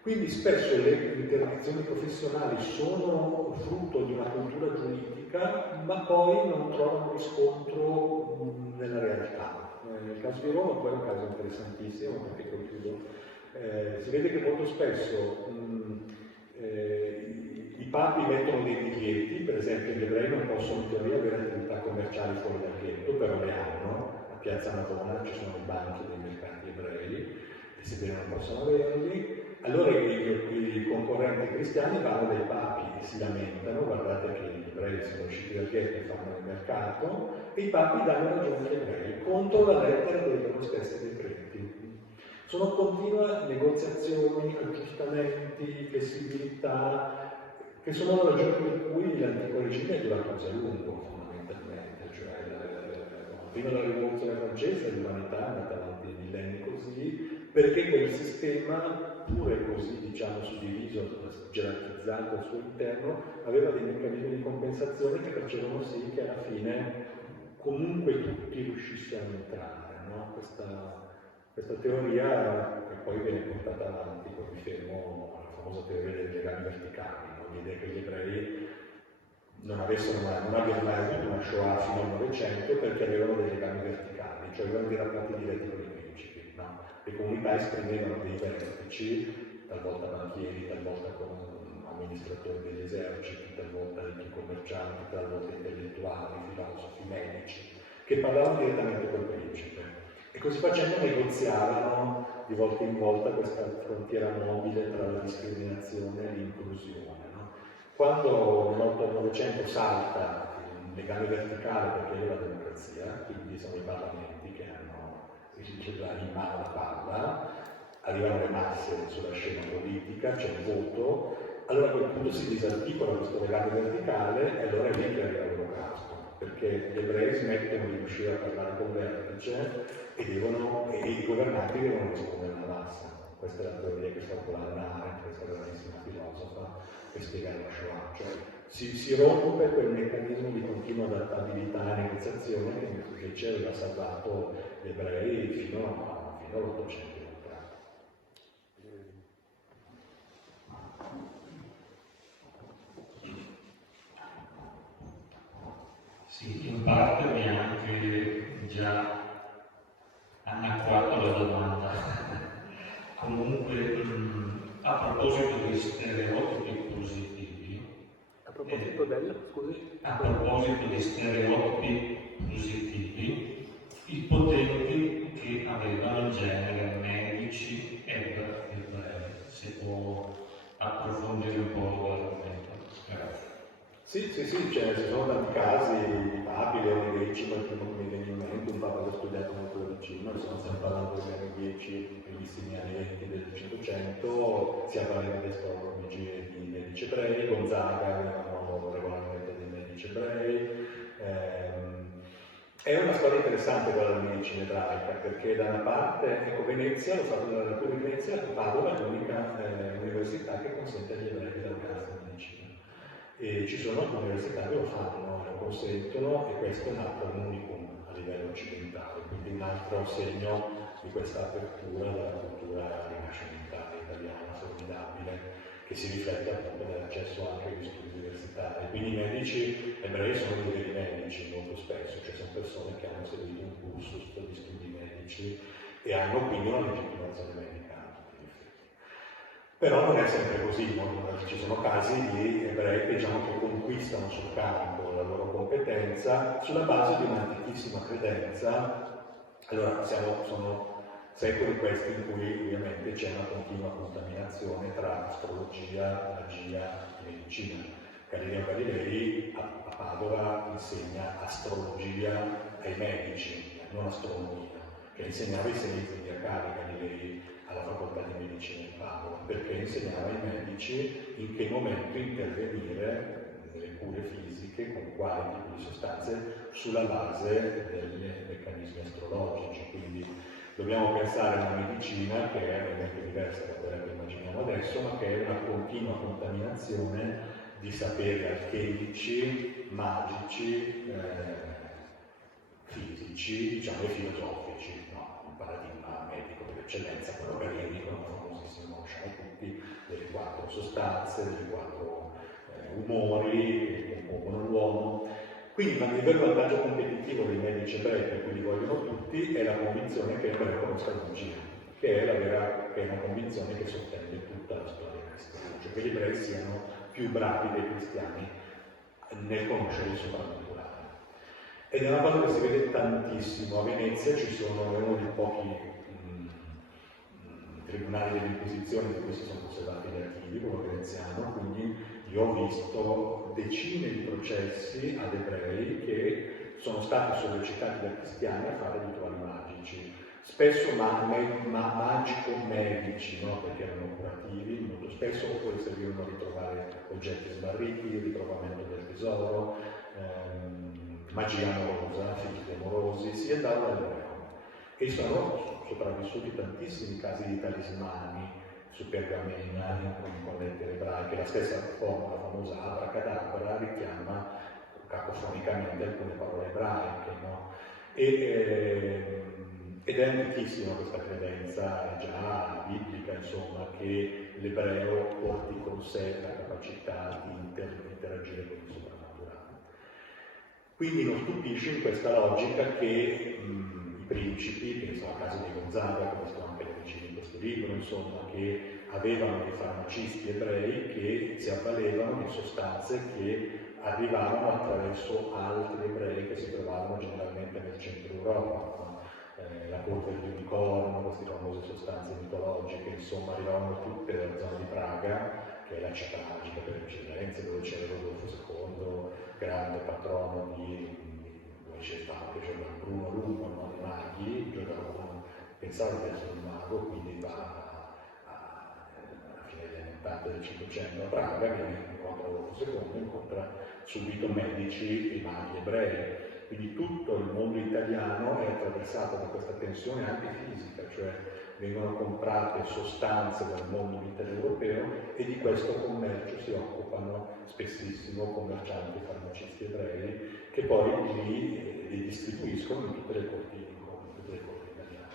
Quindi spesso le interdizioni professionali sono frutto di una cultura giuridica, ma poi non trovano riscontro nella realtà. Nel caso di Roma poi è un caso interessantissimo, perché concludo. Si vede che molto spesso i papi mettono dei divieti, per esempio gli ebrei non possono in teoria avere attività commerciali fuori dal ghetto, però le hanno. A Piazza Navona ci sono i banchi dei mercati ebrei, e sebbene non possono averli. Allora i concorrenti cristiani vanno dai papi e si lamentano, guardate che gli ebrei sono usciti dal ghetto e fanno il mercato, e i papi danno ragione agli ebrei contro la lettera dei loro stessi decreti. Sono continue negoziazioni, aggiustamenti, flessibilità, che sono la ragione per cui l'antico regime è durato così a lungo, fondamentalmente. Cioè, fino alla rivoluzione francese l'umanità è andata avanti millenni così, perché quel sistema, pure così diciamo suddiviso, gerarchizzato al suo interno, aveva dei meccanismi di compensazione che facevano sì che alla fine comunque tutti riuscissero a entrare, no? Questa teoria che poi viene portata avanti, poi mi fermo alla famosa teoria dei legami verticali, no? L'idea che gli ebrei non abbiano mai avuto una Shoah fino al Novecento perché avevano dei legami verticali, cioè avevano dei rapporti diretti con i principi. No? Le comunità esprimevano dei vertici, talvolta banchieri, talvolta con amministratori degli eserciti, talvolta dei commercianti, talvolta intellettuali, filosofi, medici, che parlavano direttamente col principe. E così facendo negoziavano di volta in volta questa frontiera mobile tra la discriminazione e l'inclusione. No? Quando nell'800 salta il legame verticale perché è la democrazia, quindi sono i parlamenti che hanno in mano la palla, arrivano le masse sulla scena politica, c'è il voto, allora a quel punto si disarticola questo legame verticale e allora è lì che arriva l'olocausto, perché gli ebrei smettono di riuscire a parlare con vertice e i governanti devono rispondere alla massa. Questa è la teoria che sta Hannah Arendt, questa grandissima filosofa, che spiega la Shoah. Cioè, si rompe quel meccanismo di continua adattabilità e negoziazione che invece aveva salvato gli ebrei fino all'800. Sì, in parte mi ha anche già anacquato la domanda. Comunque, a proposito di stereotipi positivi, A proposito scusi? a proposito di stereotipi positivi, i potenti che avevano in genere medici ed ebrei, se può approfondire un po' l'argomento. Grazie. Sì, ci sono tanti casi, i papi, Leone X, il primo che mi viene in mente, un papa che ho studiato molto da vicino, stiamo parlando degli anni 10, i primissimi anni 20 del 500, si parlava di astrologi e di medici ebrei, Gonzaga avevano regolarmente dei medici ebrei. È una storia interessante quella della medicina ebraica, perché da una parte, ecco, Venezia, lo Stato della Repubblica di Venezia, Padova è l'unica università che consente agli ebrei di laurearsi in medicina. E ci sono alcune università che lo fanno, lo consentono, e questo è un altro unicum a livello occidentale, quindi un altro segno di questa apertura della cultura rinascimentale italiana formidabile, che si riflette appunto nell'accesso anche agli studi universitari. Quindi i medici ebrei sono dei veri medici molto spesso, cioè sono persone che hanno seguito un cursus di studi medici e hanno quindi una legittimazione medica. Però non è sempre così, no? Ci sono casi di ebrei che, diciamo, che conquistano sul campo la loro competenza sulla base di un'antichissima credenza. Allora sono secoli questi in cui ovviamente c'è una continua contaminazione tra astrologia, magia e medicina. Galileo Galilei a Padova insegna astrologia ai medici, non astronomia. che insegnava i sensi di Accari Galilei alla facoltà di medicina di Padova, perché insegnava ai medici in che momento intervenire nelle cure fisiche, con quali tipi di sostanze, sulla base dei meccanismi astrologici. Quindi dobbiamo pensare a una medicina che è ovviamente diversa da quella che immaginiamo adesso, ma che è una continua contaminazione di saperi alchemici, magici, fisici, diciamo, e filosofici, no? Il paradigma medico per eccellenza, quello galenico, famosissimo, conosciamo tutti, delle 4 sostanze, dei 4 umori che compongono l'uomo. Quindi il vero vantaggio competitivo dei medici ebrei, per cui li vogliono tutti, è la convinzione che l'ebreo conosca la magia, che è una convinzione che sottende tutta la storia cristiana, cioè che gli ebrei siano più bravi dei cristiani nel conoscere il soprannaturale. Ed è una cosa che si vede tantissimo. A Venezia ci sono, è uno dei pochi tribunali dell'Inquisizione di cui si sono conservati gli archivi, quello veneziano, quindi io ho visto decine di processi ad ebrei che sono stati sollecitati dai cristiani a fare rituali magici, spesso magico-medici, no? Perché erano curativi, molto spesso oppure servivano a ritrovare oggetti smarriti, il ritrovamento del tesoro, magia amorosa, figli amorosi, si andava all'ebreo. E sono sopravvissuti tantissimi casi di talismani su pergamena con lettere ebraiche. La stessa forma, la famosa abracadabra, richiama cacofonicamente alcune parole ebraiche, no? Ed è antichissima questa credenza, già biblica, insomma, che l'ebreo porti con sé la capacità di interagire con il soprannaturale. Quindi non stupisce in questa logica che i principi, che sono a caso di Gonzaga, come sono anche le vicine in questo libro, insomma, che avevano dei farmacisti ebrei che si avvalevano di sostanze che arrivavano attraverso altri ebrei che si trovavano generalmente nel centro Europa. La polvere di unicorno, queste famose sostanze mitologiche, insomma, arrivavano tutte dalla zona di Praga, che è la città magica per eccellenza, dove c'era Rodolfo II, grande patrono di dove c'è stato anche Giordano Bruno Lungo, no? I maghi. Giordano Bruno pensava di essere un mago, quindi va alla fine degli anni 80 del 500 a Praga, viene incontra Rodolfo II, incontra subito medici e maghi ebrei. Quindi tutto il mondo italiano è attraversato da questa tensione anche fisica, cioè vengono comprate sostanze dal mondo mitteleuropeo e di questo commercio si occupano spessissimo commercianti e farmacisti ebrei che poi li distribuiscono in tutte le corti italiane.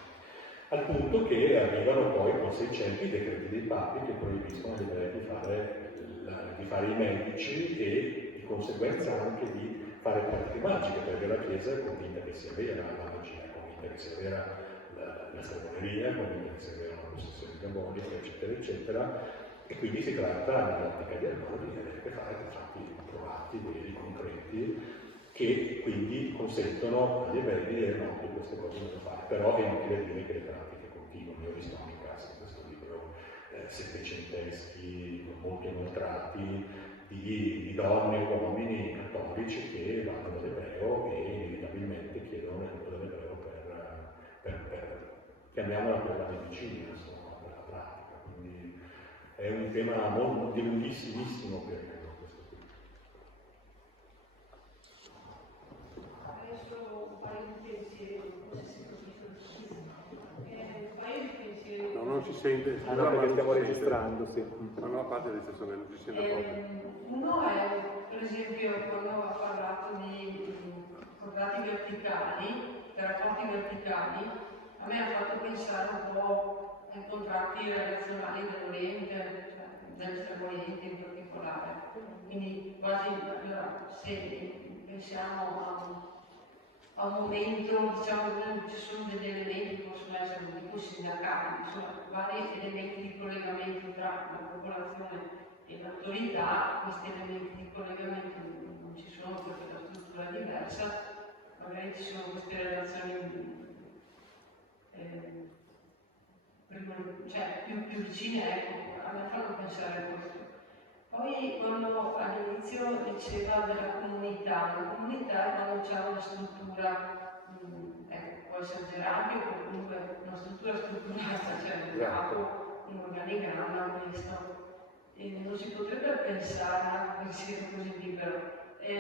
Al punto che arrivano poi con 600 i decreti dei papi che proibiscono agli ebrei di fare i medici e di conseguenza anche di fare pratiche magiche, perché la Chiesa è convinta che sia vera la magia, è convinta che sia vera la stregoneria, è convinta che sia vera la possessione diabolica, eccetera, eccetera, e quindi si tratta nell'ottica di allora di avere a che fare con fatti provati, veri, concreti, che quindi consentono agli ebrei di dire no, che queste cose non le fare, però è inutile dire che le pratiche continuano. Io ho visto anche casi in questo libro settecenteschi, molto inoltrati, di donne e uomini cattolici che vanno dall'ebreo e inevitabilmente chiedono l'aiuto dell'ebreo per chiamiamola per la medicina, insomma, per la pratica. Quindi è un tema di lunghissimo periodo questo qui. Adesso un paio di pensieri, non so se si capisce, un paio di pensieri. No, non si sente. No, perché stiamo registrando, sì. Ma no, a parte le persone, non si sente proprio. Uno è, per esempio, quando ha parlato di contratti verticali, rapporti verticali, a me ha fatto pensare un po' ai contratti relazionali dell'Oriente, cioè dell'Estremo Oriente in particolare. Quindi quasi, allora, se pensiamo a un momento, diciamo che ci sono degli elementi che possono essere un po' sindacali, insomma, vari elementi di collegamento tra la popolazione e l'autorità, questi elementi di collegamento non ci sono perché la struttura è diversa, magari ci sono queste relazioni più vicine, ecco, a me fanno pensare a questo. Poi quando all'inizio diceva della comunità, la comunità è quando c'è una struttura, ecco, esagerati o comunque una struttura strutturata, cioè un capo, un organigramma, questo. E non si potrebbe pensare a un pensiero così libero, che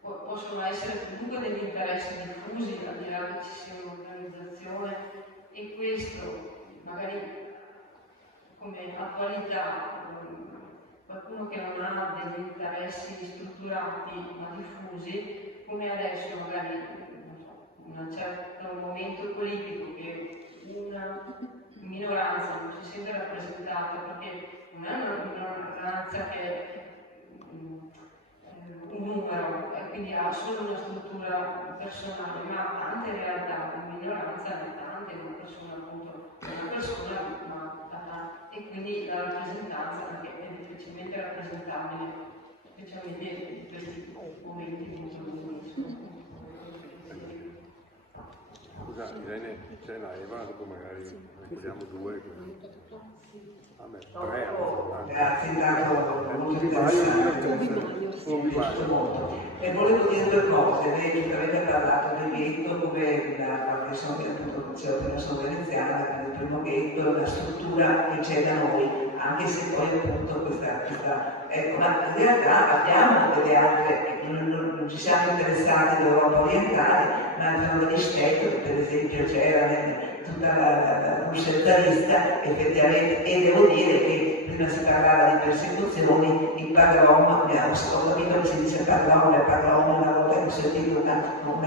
possono essere comunque degli interessi diffusi, al di là che ci sia un'organizzazione, e questo magari come attualità, qualcuno che non ha degli interessi strutturati ma diffusi, come adesso magari in un certo momento politico che una minoranza non si sente rappresentata, perché non è una minoranza che è un numero e quindi ha solo una struttura personale, ma ha tante realtà, la minoranza è tante, una persona appunto, una persona ma e quindi la rappresentanza anche è difficilmente rappresentabile, specialmente in questi momenti di comunismo. Scusa, Irene, c'è la Eva, dopo magari vediamo due. A me, tre. Grazie, intanto molto interessante, molto. E volevo dire due cose. Lei giustamente ha parlato del ghetto come qualche sono appunto la sono veneziana, come il primo ghetto, la struttura che c'è da noi, anche se poi appunto questa ecco, ma in realtà abbiamo delle altre, non ci siamo interessati all'Europa orientale, ma abbiamo degli Stati, per esempio c'era tutta la Russia zarista effettivamente, e devo dire che prima si parlava di persecuzioni, il pagrom, ho capito che si dice pagrom, una volta che ho sentito una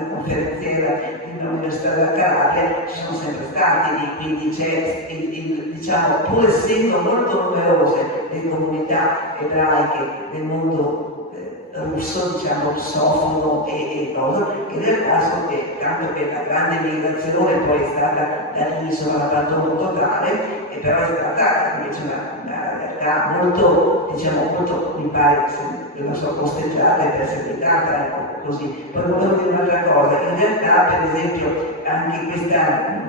conferenziera in un'università della Calabria, ci sono sempre stati lì, quindi c'è diciamo, pur essendo molto numerose le comunità ebraiche nel mondo russo, diciamo russofono e cosa, in realtà so che tanto che la grande migrazione poi è stata dall'isola all'abbandono totale, e però è stata invece una realtà molto, diciamo, molto, mi pare che non so, costeggiata e perseguitata, ecco, così. Poi volevo dire un'altra cosa, in realtà per esempio anche questa,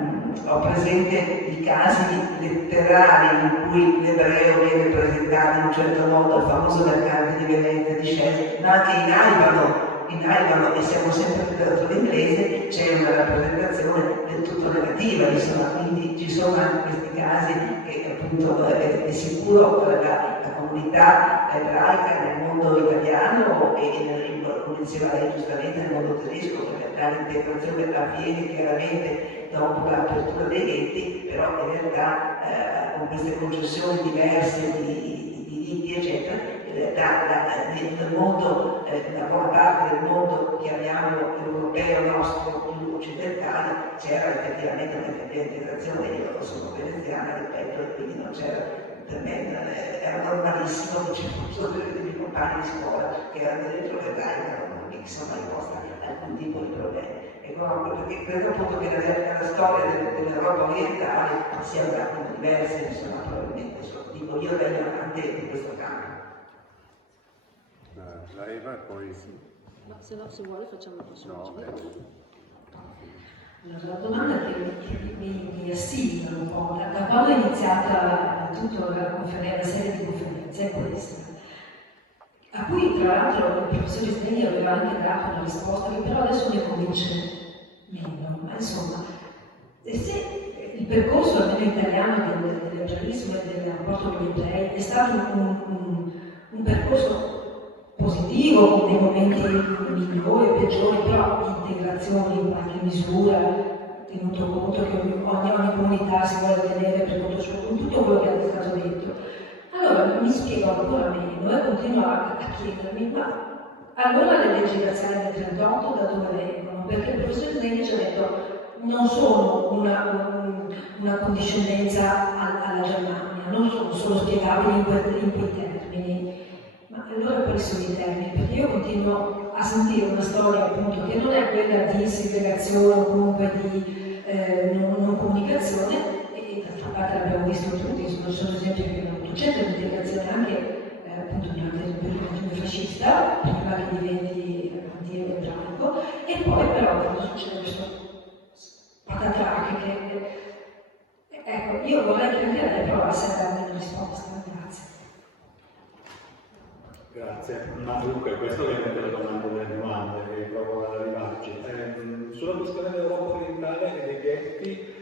ho presente i casi letterari in cui l'ebreo viene presentato in un certo modo, il famoso mercante di Venezia, di Shelley, ma anche in Aivano, e siamo sempre in letteratura inglese, c'è una rappresentazione del tutto negativa, insomma, quindi ci sono anche questi casi che appunto è sicuro la comunità ebraica nel mondo italiano e come diceva lei giustamente nel mondo tedesco, perché l'integrazione avviene chiaramente dopo l'apertura dei ghetti, però in realtà con queste concessioni diverse di diritti eccetera, nel mondo, una buona parte del mondo, chiamiamolo europeo nostro, più occidentale, c'era effettivamente un'effettiva integrazione. Io sono veneziana, ripeto, e quindi non c'era, per me era normalissimo che ci fossero dei miei compagni di scuola che erano dentro l'ebraica, non mi sono mai posta alcun tipo di problemi. Perché credo appunto che nella storia dell'Europa orientale sia andata diversa, insomma, probabilmente, dico io vengo avanti in questo campo. La Eva e poi... No, se vuole facciamo il prossimo. No, Allora, la domanda che mi assimila un po', da quando è iniziata tutta la serie di conferenze, è questa, a cui tra l'altro il professor Isdegni aveva anche dato una risposta che però adesso mi convince meno, ma insomma, se il percorso almeno italiano dell'ebraismo e del rapporto con gli ebrei è stato un percorso positivo, con dei momenti migliori e peggiori, però di integrazione in qualche misura, tenuto conto che ogni comunità si vuole tenere per conto suo, con tutto quello che è stato detto. Allora mi spiego ancora meno e continuo a chiedermi, ma allora le leggi razziali del 38 da dove vengono? Perché il professor Isdegni ci ha detto non sono una condiscendenza alla Germania, non sono solo spiegabili in quei termini. Ma allora quali sono i termini? Perché io continuo a sentire una storia appunto che non è quella di segregazione o comunque di non comunicazione, e d'altra parte l'abbiamo visto tutti, sono esempi che abbiamo avuto, c'è l'integrazione anche appunto durante il periodo fascista, prima che diventi anti-ebraico, e poi però quando succede questo patatrac che ecco, io vorrei che anche lei provasse a darmi una risposta, grazie. Grazie. Ma dunque, questa ovviamente è la domanda delle domande e provo ad arrivarci. Sulla questione dell'Europa orientale e dei ghetti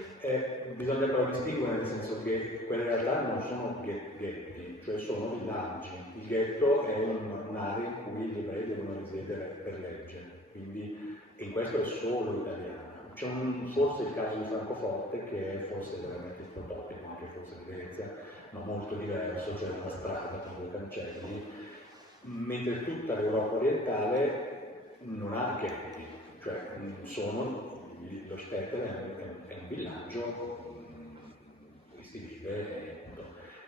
bisogna però distinguere, nel senso che quelle realtà non sono ghetti, cioè sono villaggi. Il ghetto è un'area in cui gli ebrei devono risiedere per legge, quindi in questo è solo italiano. C'è forse il caso di Francoforte che è forse veramente il prototipo, anche forse di Venezia, ma molto diverso, cioè una strada con due cancelli, mentre tutta l'Europa orientale non ha ghetti, cioè lo Stettel è un villaggio dove si vive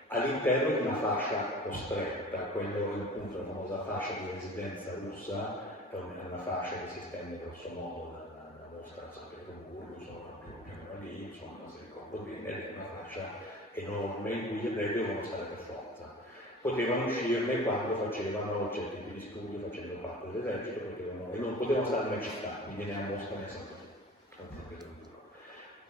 all'interno di una fascia costretta, quello appunto la famosa fascia di residenza russa, è una fascia che si estende grosso modo dalla nostra San Pietroburgo, insomma, più o meno lì, insomma, se ricordo bene, è una fascia enorme in cui gli ebrei devono stare per forza. Potevano uscirne quando facevano certi tipi di studio, facendo parte dell'esercito, e non potevano stare nelle città, quindi ne a Mosca ne San Pietroburgo.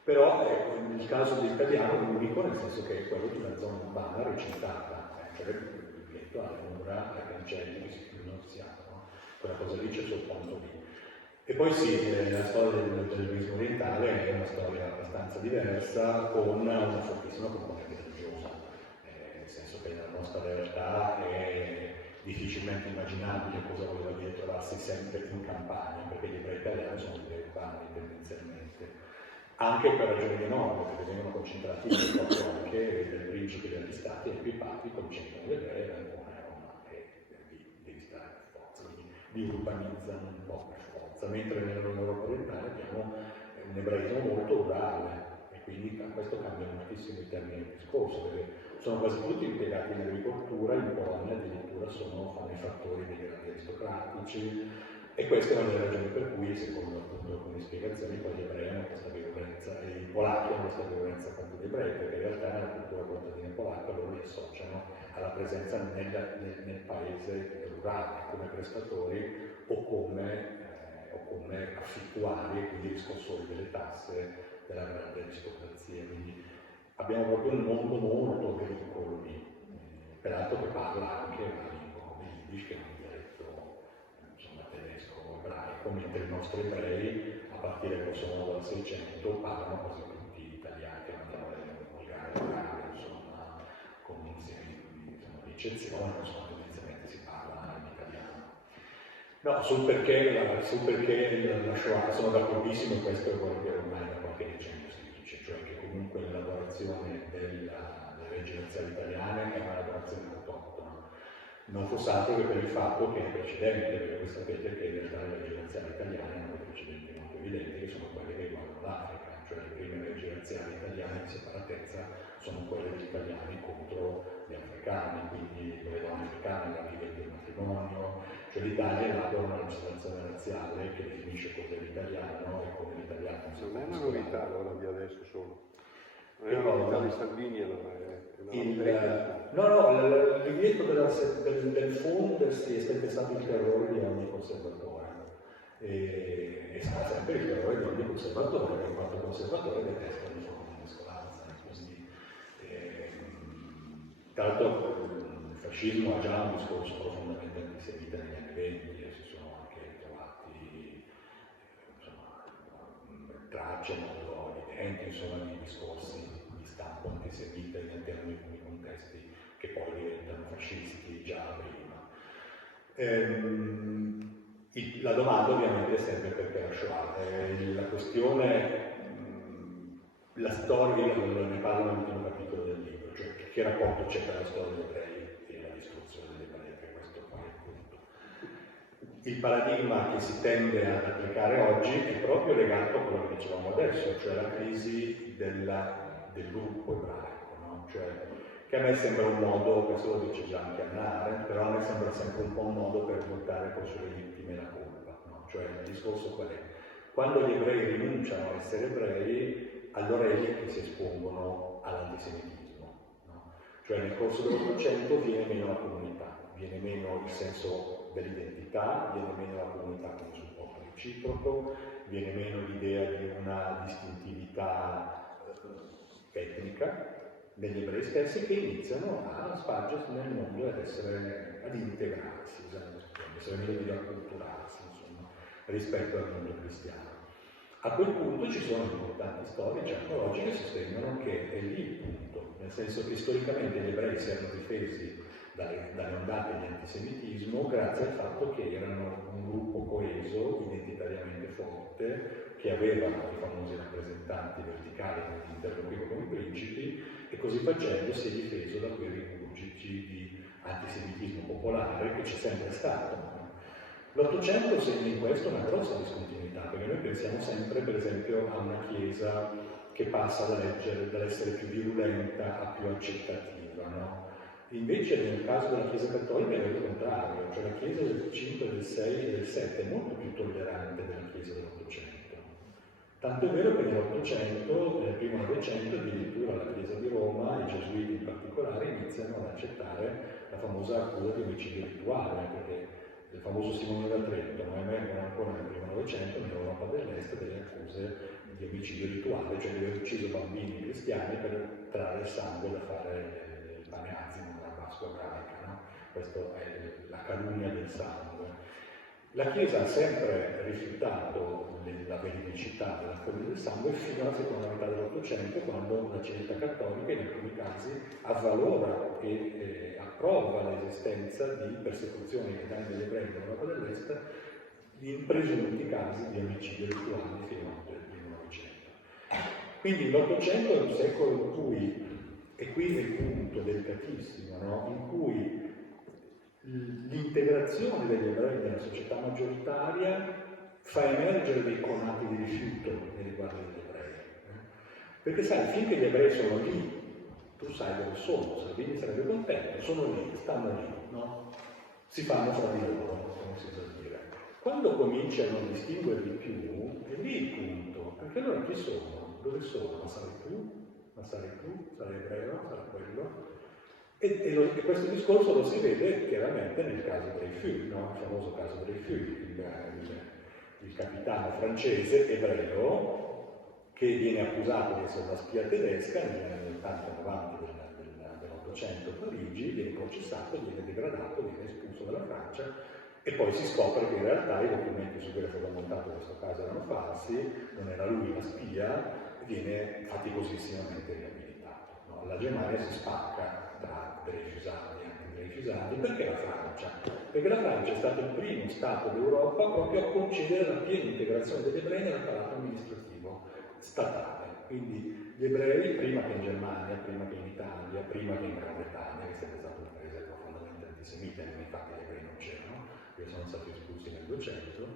Però il caso dell'italiano è unico, nel senso che è quello di una zona urbana recintata, cioè il ghetto ha le mura, ai cancelli che si chiudono, si aprono, quella cosa lì c'è soltanto lì. E poi sì, la storia del turismo orientale è una storia abbastanza diversa, con una fortissima componente religiosa, nel senso che nella nostra realtà è difficilmente immaginabile cosa voleva dire trovarsi sempre in campagna, perché gli ebrei italiani sono dei urbani tendenzialmente. Anche per ragioni di nome, perché vengono concentrati proprio anche dai principi degli stati e i papi concentrano gli ebrei a Roma e devi stare per forza, quindi li urbanizzano un po' per forza, mentre nell'Europa orientale abbiamo un ebraismo molto rurale e quindi questo cambia moltissimo i termini del discorso, perché sono quasi tutti impiegati in agricoltura, in Polonia addirittura fanno i fattori dei grandi aristocratici. E questa è una delle ragioni per cui, secondo appunto alcune spiegazioni, poi gli ebrei hanno questa violenza e i polacchi hanno questa violenza contro gli ebrei, perché in realtà nella cultura contadina polacca loro li associano alla presenza nel paese rurale, come prestatori o come affittuari e quindi riscossori delle tasse della grande aristocrazia. Quindi abbiamo proprio un mondo molto agricolo lì, peraltro che parla anche una lingua come l'Yiddish, che è un ebraico, mentre i nostri ebrei, a partire grosso modo dal 600, parlano quasi tutti italiani, che hanno le volgari, insomma, con insieme di eccezioni, insomma, tendenzialmente si parla in italiano. No, sul perché la Shoah, sono d'accordissimo, questo è quello che ormai da qualche decennio si dice, cioè che comunque l'elaborazione delle leggi razziali italiane è un'elaborazione autoctona. Non fosse altro che per il fatto che è precedente, perché voi sapete che in realtà le leggi razziali italiane hanno dei precedenti molto evidenti, che sono quelle che riguardano l'Africa, cioè le prime leggi razziali italiane di separatezza sono quelle degli italiani contro gli africani, quindi le donne africane, la vita del matrimonio, cioè l'Italia elabora una legislazione razziale che definisce cos'è l'italiano e come l'italiano non è una novità allora di adesso solo. Non è una novità di Salvini, allora è il divieto del fondersi è sempre stato il terrore di ogni conservatore e sarà sempre il terrore di ogni conservatore, perché quanto conservatore detesta le forme di mescolanza. Quindi, tra l'altro il fascismo ha già un discorso profondamente antisemita negli anni 20 e si sono anche trovati tracce molto evidenti di discorsi di stampo antisemita all'interno di alcuni contesti che poi diventano fascisti già prima. La domanda ovviamente è sempre perché la Shoah. La questione, la storia, ne parlo nell'ultimo capitolo del libro, cioè che rapporto c'è tra la storia degli ebrei e la distruzione degli ebrei, che questo poi è il punto. Il paradigma che si tende ad applicare oggi è proprio legato a quello che dicevamo adesso, cioè la crisi del gruppo ebraico, no? Cioè, che a me sembra un modo, questo lo dice già anche Hannah Arendt, però a me sembra sempre un po' un modo per buttare poi sulle vittime la colpa, no? Cioè il discorso qual è? Quando gli ebrei rinunciano a essere ebrei, allora è lì che si espongono all'antisemitismo, no? Cioè nel corso dell'Ottocento viene meno la comunità, viene meno il senso dell'identità, viene meno la comunità come supporto reciproco, viene meno l'idea di una distintività etnica degli ebrei stessi che iniziano a spargersi nel mondo e ad integrarsi, essere meglio dire acculturarsi, insomma, rispetto al mondo cristiano. A quel punto ci sono importanti storici archeologi che sostengono che è lì il punto, nel senso che storicamente gli ebrei si erano difesi dalle ondate di antisemitismo grazie al fatto che erano un gruppo coeso, identitariamente forte, che avevano i famosi rappresentanti verticali che interloquivano con i principi, e così facendo si è difeso da quei rigurgiti di antisemitismo popolare che c'è sempre stato. L'Ottocento segna in questo una grossa discontinuità, perché noi pensiamo sempre, per esempio, a una Chiesa che passa dall'essere più virulenta a più accettativa, no? Invece nel caso della Chiesa cattolica è il contrario, cioè la Chiesa del 5, del 6 e del 7 è molto più tollerante della Chiesa dell'Ottocento. Tanto è vero che nell'Ottocento, nel primo Novecento, addirittura la Chiesa di Roma, i Gesuiti in particolare, iniziano ad accettare la famosa accusa di omicidio rituale, perché il famoso Simonino da Trento, ma emergono ancora nel primo Novecento nell'Europa dell'Est delle accuse di omicidio rituale, cioè di aver ucciso bambini cristiani per trarre il sangue da fare il pane azimo nella Pasqua ebraica, no? Questa è la calunnia del sangue. La Chiesa ha sempre rifiutato la veridicità della calunnia del sangue fino alla seconda metà dell'Ottocento, quando la Civiltà cattolica in alcuni casi avvalora e approva l'esistenza di persecuzioni ai danni degli ebrei dell'Europa dell'Est in presunti casi di omicidio rituali fino al primo Novecento. Quindi l'Ottocento è un secolo in cui, e qui è il punto delicatissimo, no? In cui l'integrazione degli ebrei nella società maggioritaria fa emergere dei conati di rifiuto nei riguardi degli ebrei. Perché sai, finché gli ebrei sono lì, tu sai dove sono, Salvini sarebbe contento, sono lì, stanno lì, no? Si fanno fra di loro, come si suol dire. Quando cominci a non distinguerli più, è lì il punto, perché allora chi sono? Dove sono? Ma sarai tu? Ma sarai tu? Sarai ebreo? Sarai quello? E questo discorso lo si vede chiaramente nel caso Dreyfus, no? Il famoso caso Dreyfus, il capitano francese ebreo che viene accusato di essere una spia tedesca negli anni 80-90 dell'Ottocento a Parigi, viene processato, viene degradato, viene espulso dalla Francia e poi si scopre che in realtà i documenti su cui era stato montato questo caso erano falsi, non era lui la spia, viene faticosissimamente riabilitato. No? La Germania si spacca tra Dreyfusani e anti-Dreyfusani. Perché la Francia? Perché la Francia è stato il primo Stato d'Europa proprio a concedere la piena integrazione degli ebrei nell'apparato amministrativo statale. Quindi gli ebrei, prima che in Germania, prima che in Italia, prima che in Gran Bretagna, che è sempre stato un paese profondamente antisemita, e infatti gli ebrei non c'erano, perché sono stati espulsi nel 200,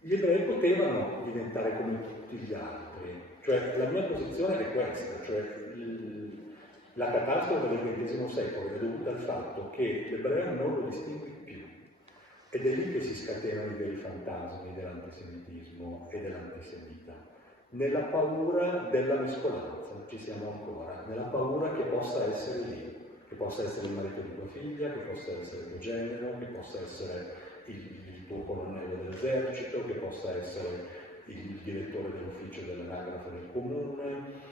gli ebrei potevano diventare come tutti gli altri. Cioè, la mia posizione è questa, cioè la catastrofe del XX secolo è dovuta al fatto che l'ebreo non lo distingue più, ed è lì che si scatenano i veri fantasmi dell'antisemitismo e dell'antisemita. Nella paura della mescolanza, ci siamo ancora, nella paura che possa essere lì, che possa essere il marito di tua figlia, che possa essere il tuo genero, che possa essere il tuo colonnello dell'esercito, che possa essere il direttore dell'ufficio dell'anagrafe del comune.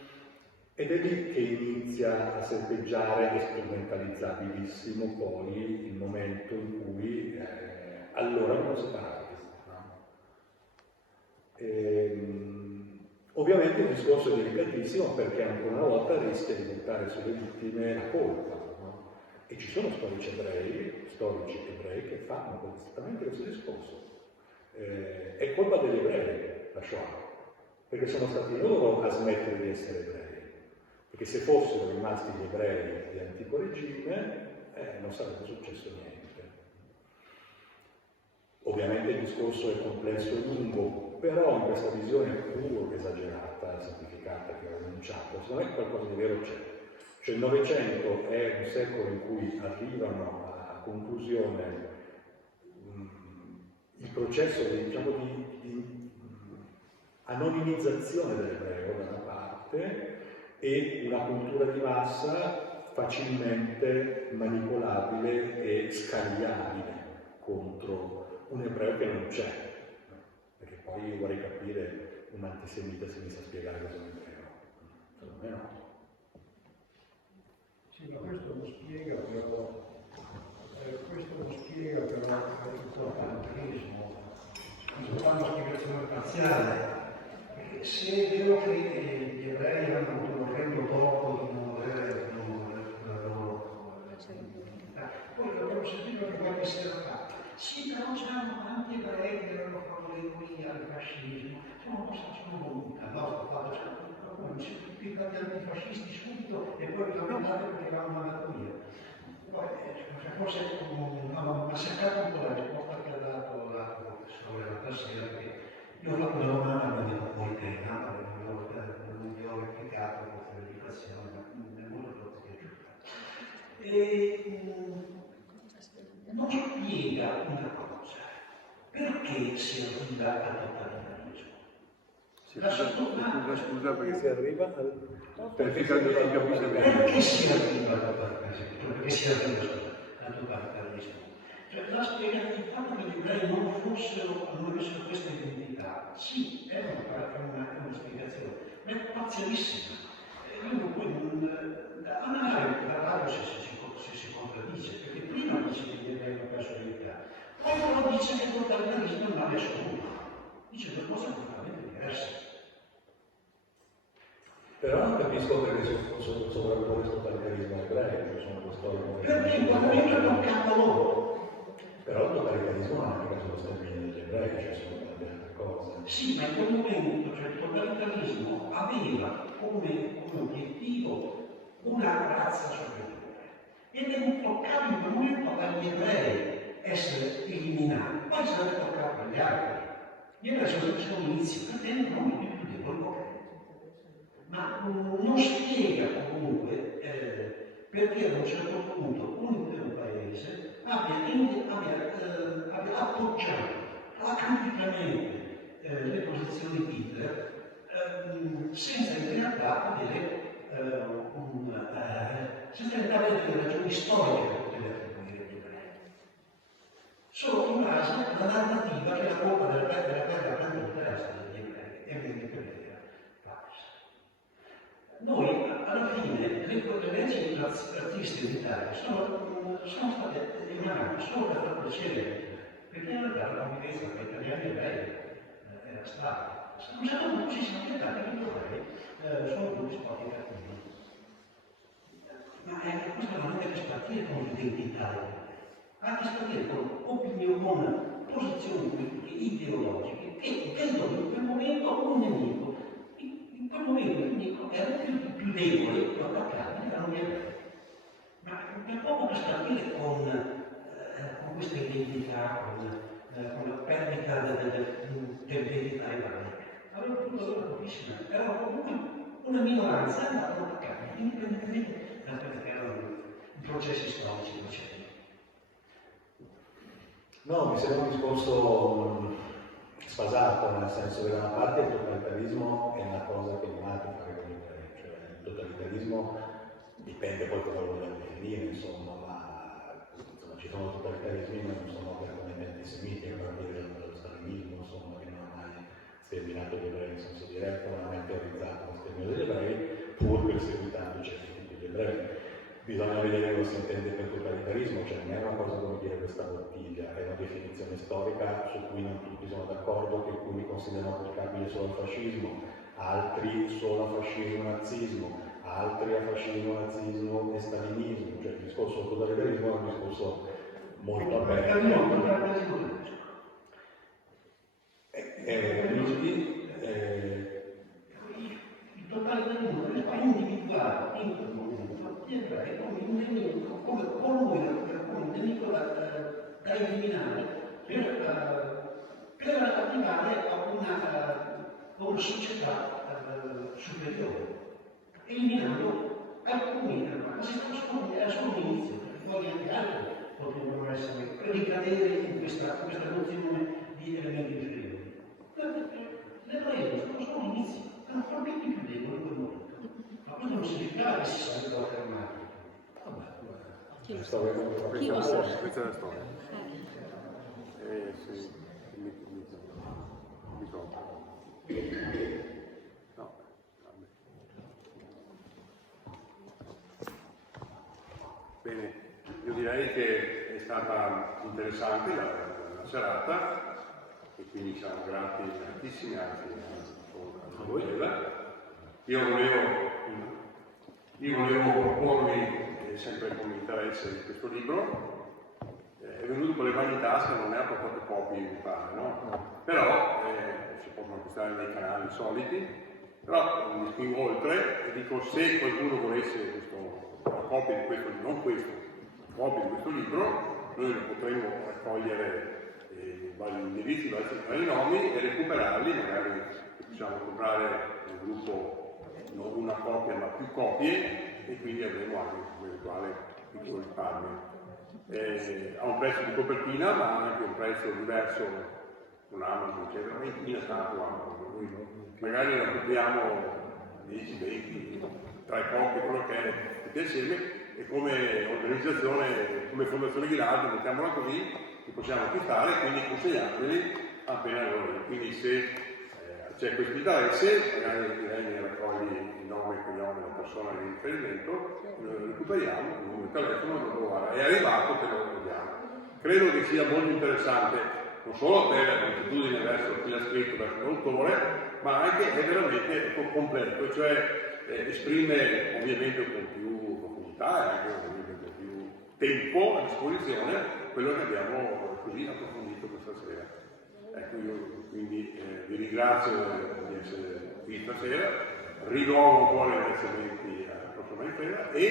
Ed è lì che inizia a serpeggiare e strumentalizzabilissimo poi il momento in cui allora non separati. No? Ovviamente il discorso è delicatissimo perché ancora una volta rischia di buttare sulle vittime la colpa. No? E ci sono storici ebrei che fanno esattamente questo discorso. È colpa degli ebrei la Shoah, perché sono stati loro a smettere di essere ebrei. Perché se fossero rimasti gli ebrei di antico regime, non sarebbe successo niente. Ovviamente il discorso è complesso e lungo, però in questa visione pur esagerata, semplificata che ho enunciato, secondo me qualcosa di vero c'è. Cioè il Novecento è un secolo in cui arrivano a conclusione il processo di anonimizzazione dell'ebreo da una parte e una cultura di massa facilmente manipolabile e scagliabile contro un ebreo che non c'è. Perché poi io vorrei capire un antisemita se mi sa spiegare cosa è un ebreo. Secondo me no. Sì, ma questo non spiega però il totalitarismo. Scusa, fa una spiegazione parziale. Se è vero che gli ebrei hanno avuto un orrendo torto di non voler la loro identità, poi abbiamo sentito che qualche sera fa, sì, però c'erano tanti ebrei che erano favorevoli al fascismo, sono un po' voluta, no? Sto fatto qualcuno si tutti gli antifascisti subito e poi tornate perché avevano mandato via. Poi, forse ha seccato un po' la risposta che ha dato l'altro professore l'altra sera, perché io ho fatto una domanda ma dico poi te, non vi ho replicato questa replicazione, ma mi è molto piaciuta. Non spiega una cosa, perché si arriva al totalitarismo? Scusa perché Si arriva perché capisce bene. Perché si arriva al totalitarismo? Perché si arriva al totalitarismo? Cioè, la spiegazione del fatto che gli ebrei non avessero questa identità, sì, è una spiegazione, ma è parzialissima. Io poi Anna tra l'altro si contraddice, perché prima dice che gli ebrei hanno perso l'identità, poi però dice che il totalitarismo non è assoluto, dice due cose completamente diverse. Però non capisco perché soprattutto il totalitarismo ebreo, cioè sono storie. Perché in quel momento è toccato loro. Però il totalitarismo non è mica solo sterminio degli ebrei, cioè sono tante altre cose. Sì, ma in quel momento, cioè il totalitarismo aveva come obiettivo una razza superiore ed è toccato in quel momento agli ebrei essere eliminati, poi sarebbe toccato agli altri. Gli ebrei sono l'inizio, perché erano i più deboli. Ma non spiega comunque perché a un certo punto un intero paese abbia appoggiato acriticamente le posizioni di Hitler senza in realtà avere delle ragioni storiche per poter attribuire gli ebrei. Solo in base alla narrativa che la colpa della guerra perduta era stata degli ebrei e evidentemente era falsa. Noi alla fine le leggi razziste in Italia sono state emanate solo per far piacere agli ebrei, perché in realtà la convivenza tra italiani e ebrei era stata. A un certo punto ci siamo accettati che gli ebrei sono tutti sporchi cattivi. Ma questo non deve spartire con l'identità europea, ha che spartire con posizioni politiche, ideologiche, che vedono in quel momento un nemico. In quel momento il nemico era più debole, più attaccabile, erano gli ebrei. Ma per poco che spartire con questa identità, con la perdita dell'identità ebraica. Avevano tutto loro pochissima, erano comunque una minoranza, andavano attaccati, indipendentemente perché erano i processi storici precedenti. No, mi sembra un discorso sfasato, nel senso che da una parte il totalitarismo è una cosa che non ha a che fare con l'Italia, cioè il totalitarismo dipende poi cosa vogliamo definire, insomma, ma insomma, ci sono totalitarismi ma non sono apertamente antisemiti, a partire dallo stalinismo, insomma, che non ha mai sterminato gli ebrei in senso diretto, non ha mai teorizzato lo sterminio degli ebrei, pur perseguitando certi tipi di ebrei. Bisogna vedere cosa si intende per totalitarismo, cioè non è una cosa come dire questa bottiglia, è una definizione storica su cui non tutti sono d'accordo, che alcuni considerano applicabile solo al fascismo, altri solo a fascismo e nazismo, altri a fascismo, nazismo e stalinismo, cioè il discorso del totalitarismo è un discorso molto aperto. Il totalitarismo è individuato in quel momento gli ebrei come un nemico, come colui, come un nemico da eliminare per arrivare a una società superiore, eliminando alcuni, ma era solo un inizio, perché poi anche altri potrebbero ricadere in questa nozione di elementi inferiori. L'ebraismo sono solo l'inizio, erano probabilmente più deboli in quel momento. Ma questo non significava che si sarebbero fermati. Chi lo sa? Questa è la storia. Sì, il microfono. No, vabbè. direi che è stata interessante la serata e quindi siamo gratissimi anzi a voi. Io volevo proporvi sempre con interesse di questo libro. È venuto con le mani in tasca, non ne ha portato pochi, mi pare, no? Però si possono acquistare nei canali soliti, però mi spingo oltre e dico se qualcuno volesse una copia di questo, non questo, una copia di questo libro, noi lo potremmo raccogliere i vari indirizzi, i vari nomi e recuperarli, magari possiamo comprare nel gruppo non una copia ma più copie e quindi avremo anche un eventuale piccolo risparmio. Ha un prezzo di copertina ma ha anche un prezzo diverso con Amazon, eccetera, ma in tanto Amazon. Noi magari ne compriamo 10, 20, 3 copie, quello che è tutti assieme e come organizzazione, come Fondazione Ghilardi, mettiamola così, li possiamo acquistare e quindi consegnarli appena noi. Quindi se c'è questo interesse, magari direi ne raccogli il nome e cognome della persona di riferimento, lo recuperiamo, il numero di telefono, guarda, è arrivato, te lo vediamo. Credo che sia molto interessante, non solo per la moltitudine verso chi l'ha scritto, verso l'autore, ma anche è veramente completo, cioè esprime ovviamente con più profondità e anche ovviamente con più tempo a disposizione quello che abbiamo così approfondito questa sera. Ecco, io quindi vi ringrazio di essere qui stasera, rinnovo ancora i ringraziamenti al professor Manfreda e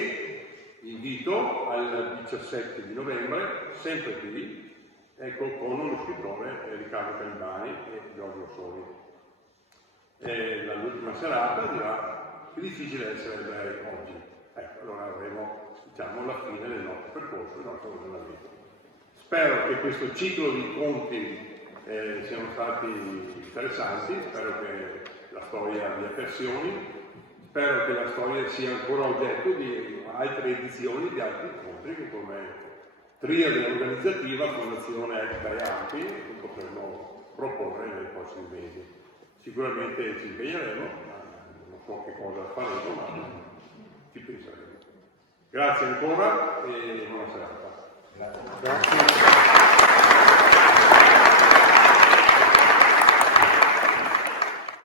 invito al 17 di novembre, sempre qui, ecco, con lo scrittore Riccardo Calibani e Giorgio Soli. L'ultima serata dirà che difficile essere ebrei oggi. Ecco, allora avremo, diciamo, la fine del nostro percorso, del nostro ragionamento. Spero che questo ciclo di incontri siano stati interessanti, spero che la storia abbia versioni, spero che la storia sia ancora oggetto di altre edizioni, di altri incontri che come triade organizzativa Fondazione Ecta e che potremmo proporre nei prossimi mesi. Sicuramente ci impegneremo, ma non so che cosa faremo, ma ci penseremo. Grazie ancora e buona serata. Grazie.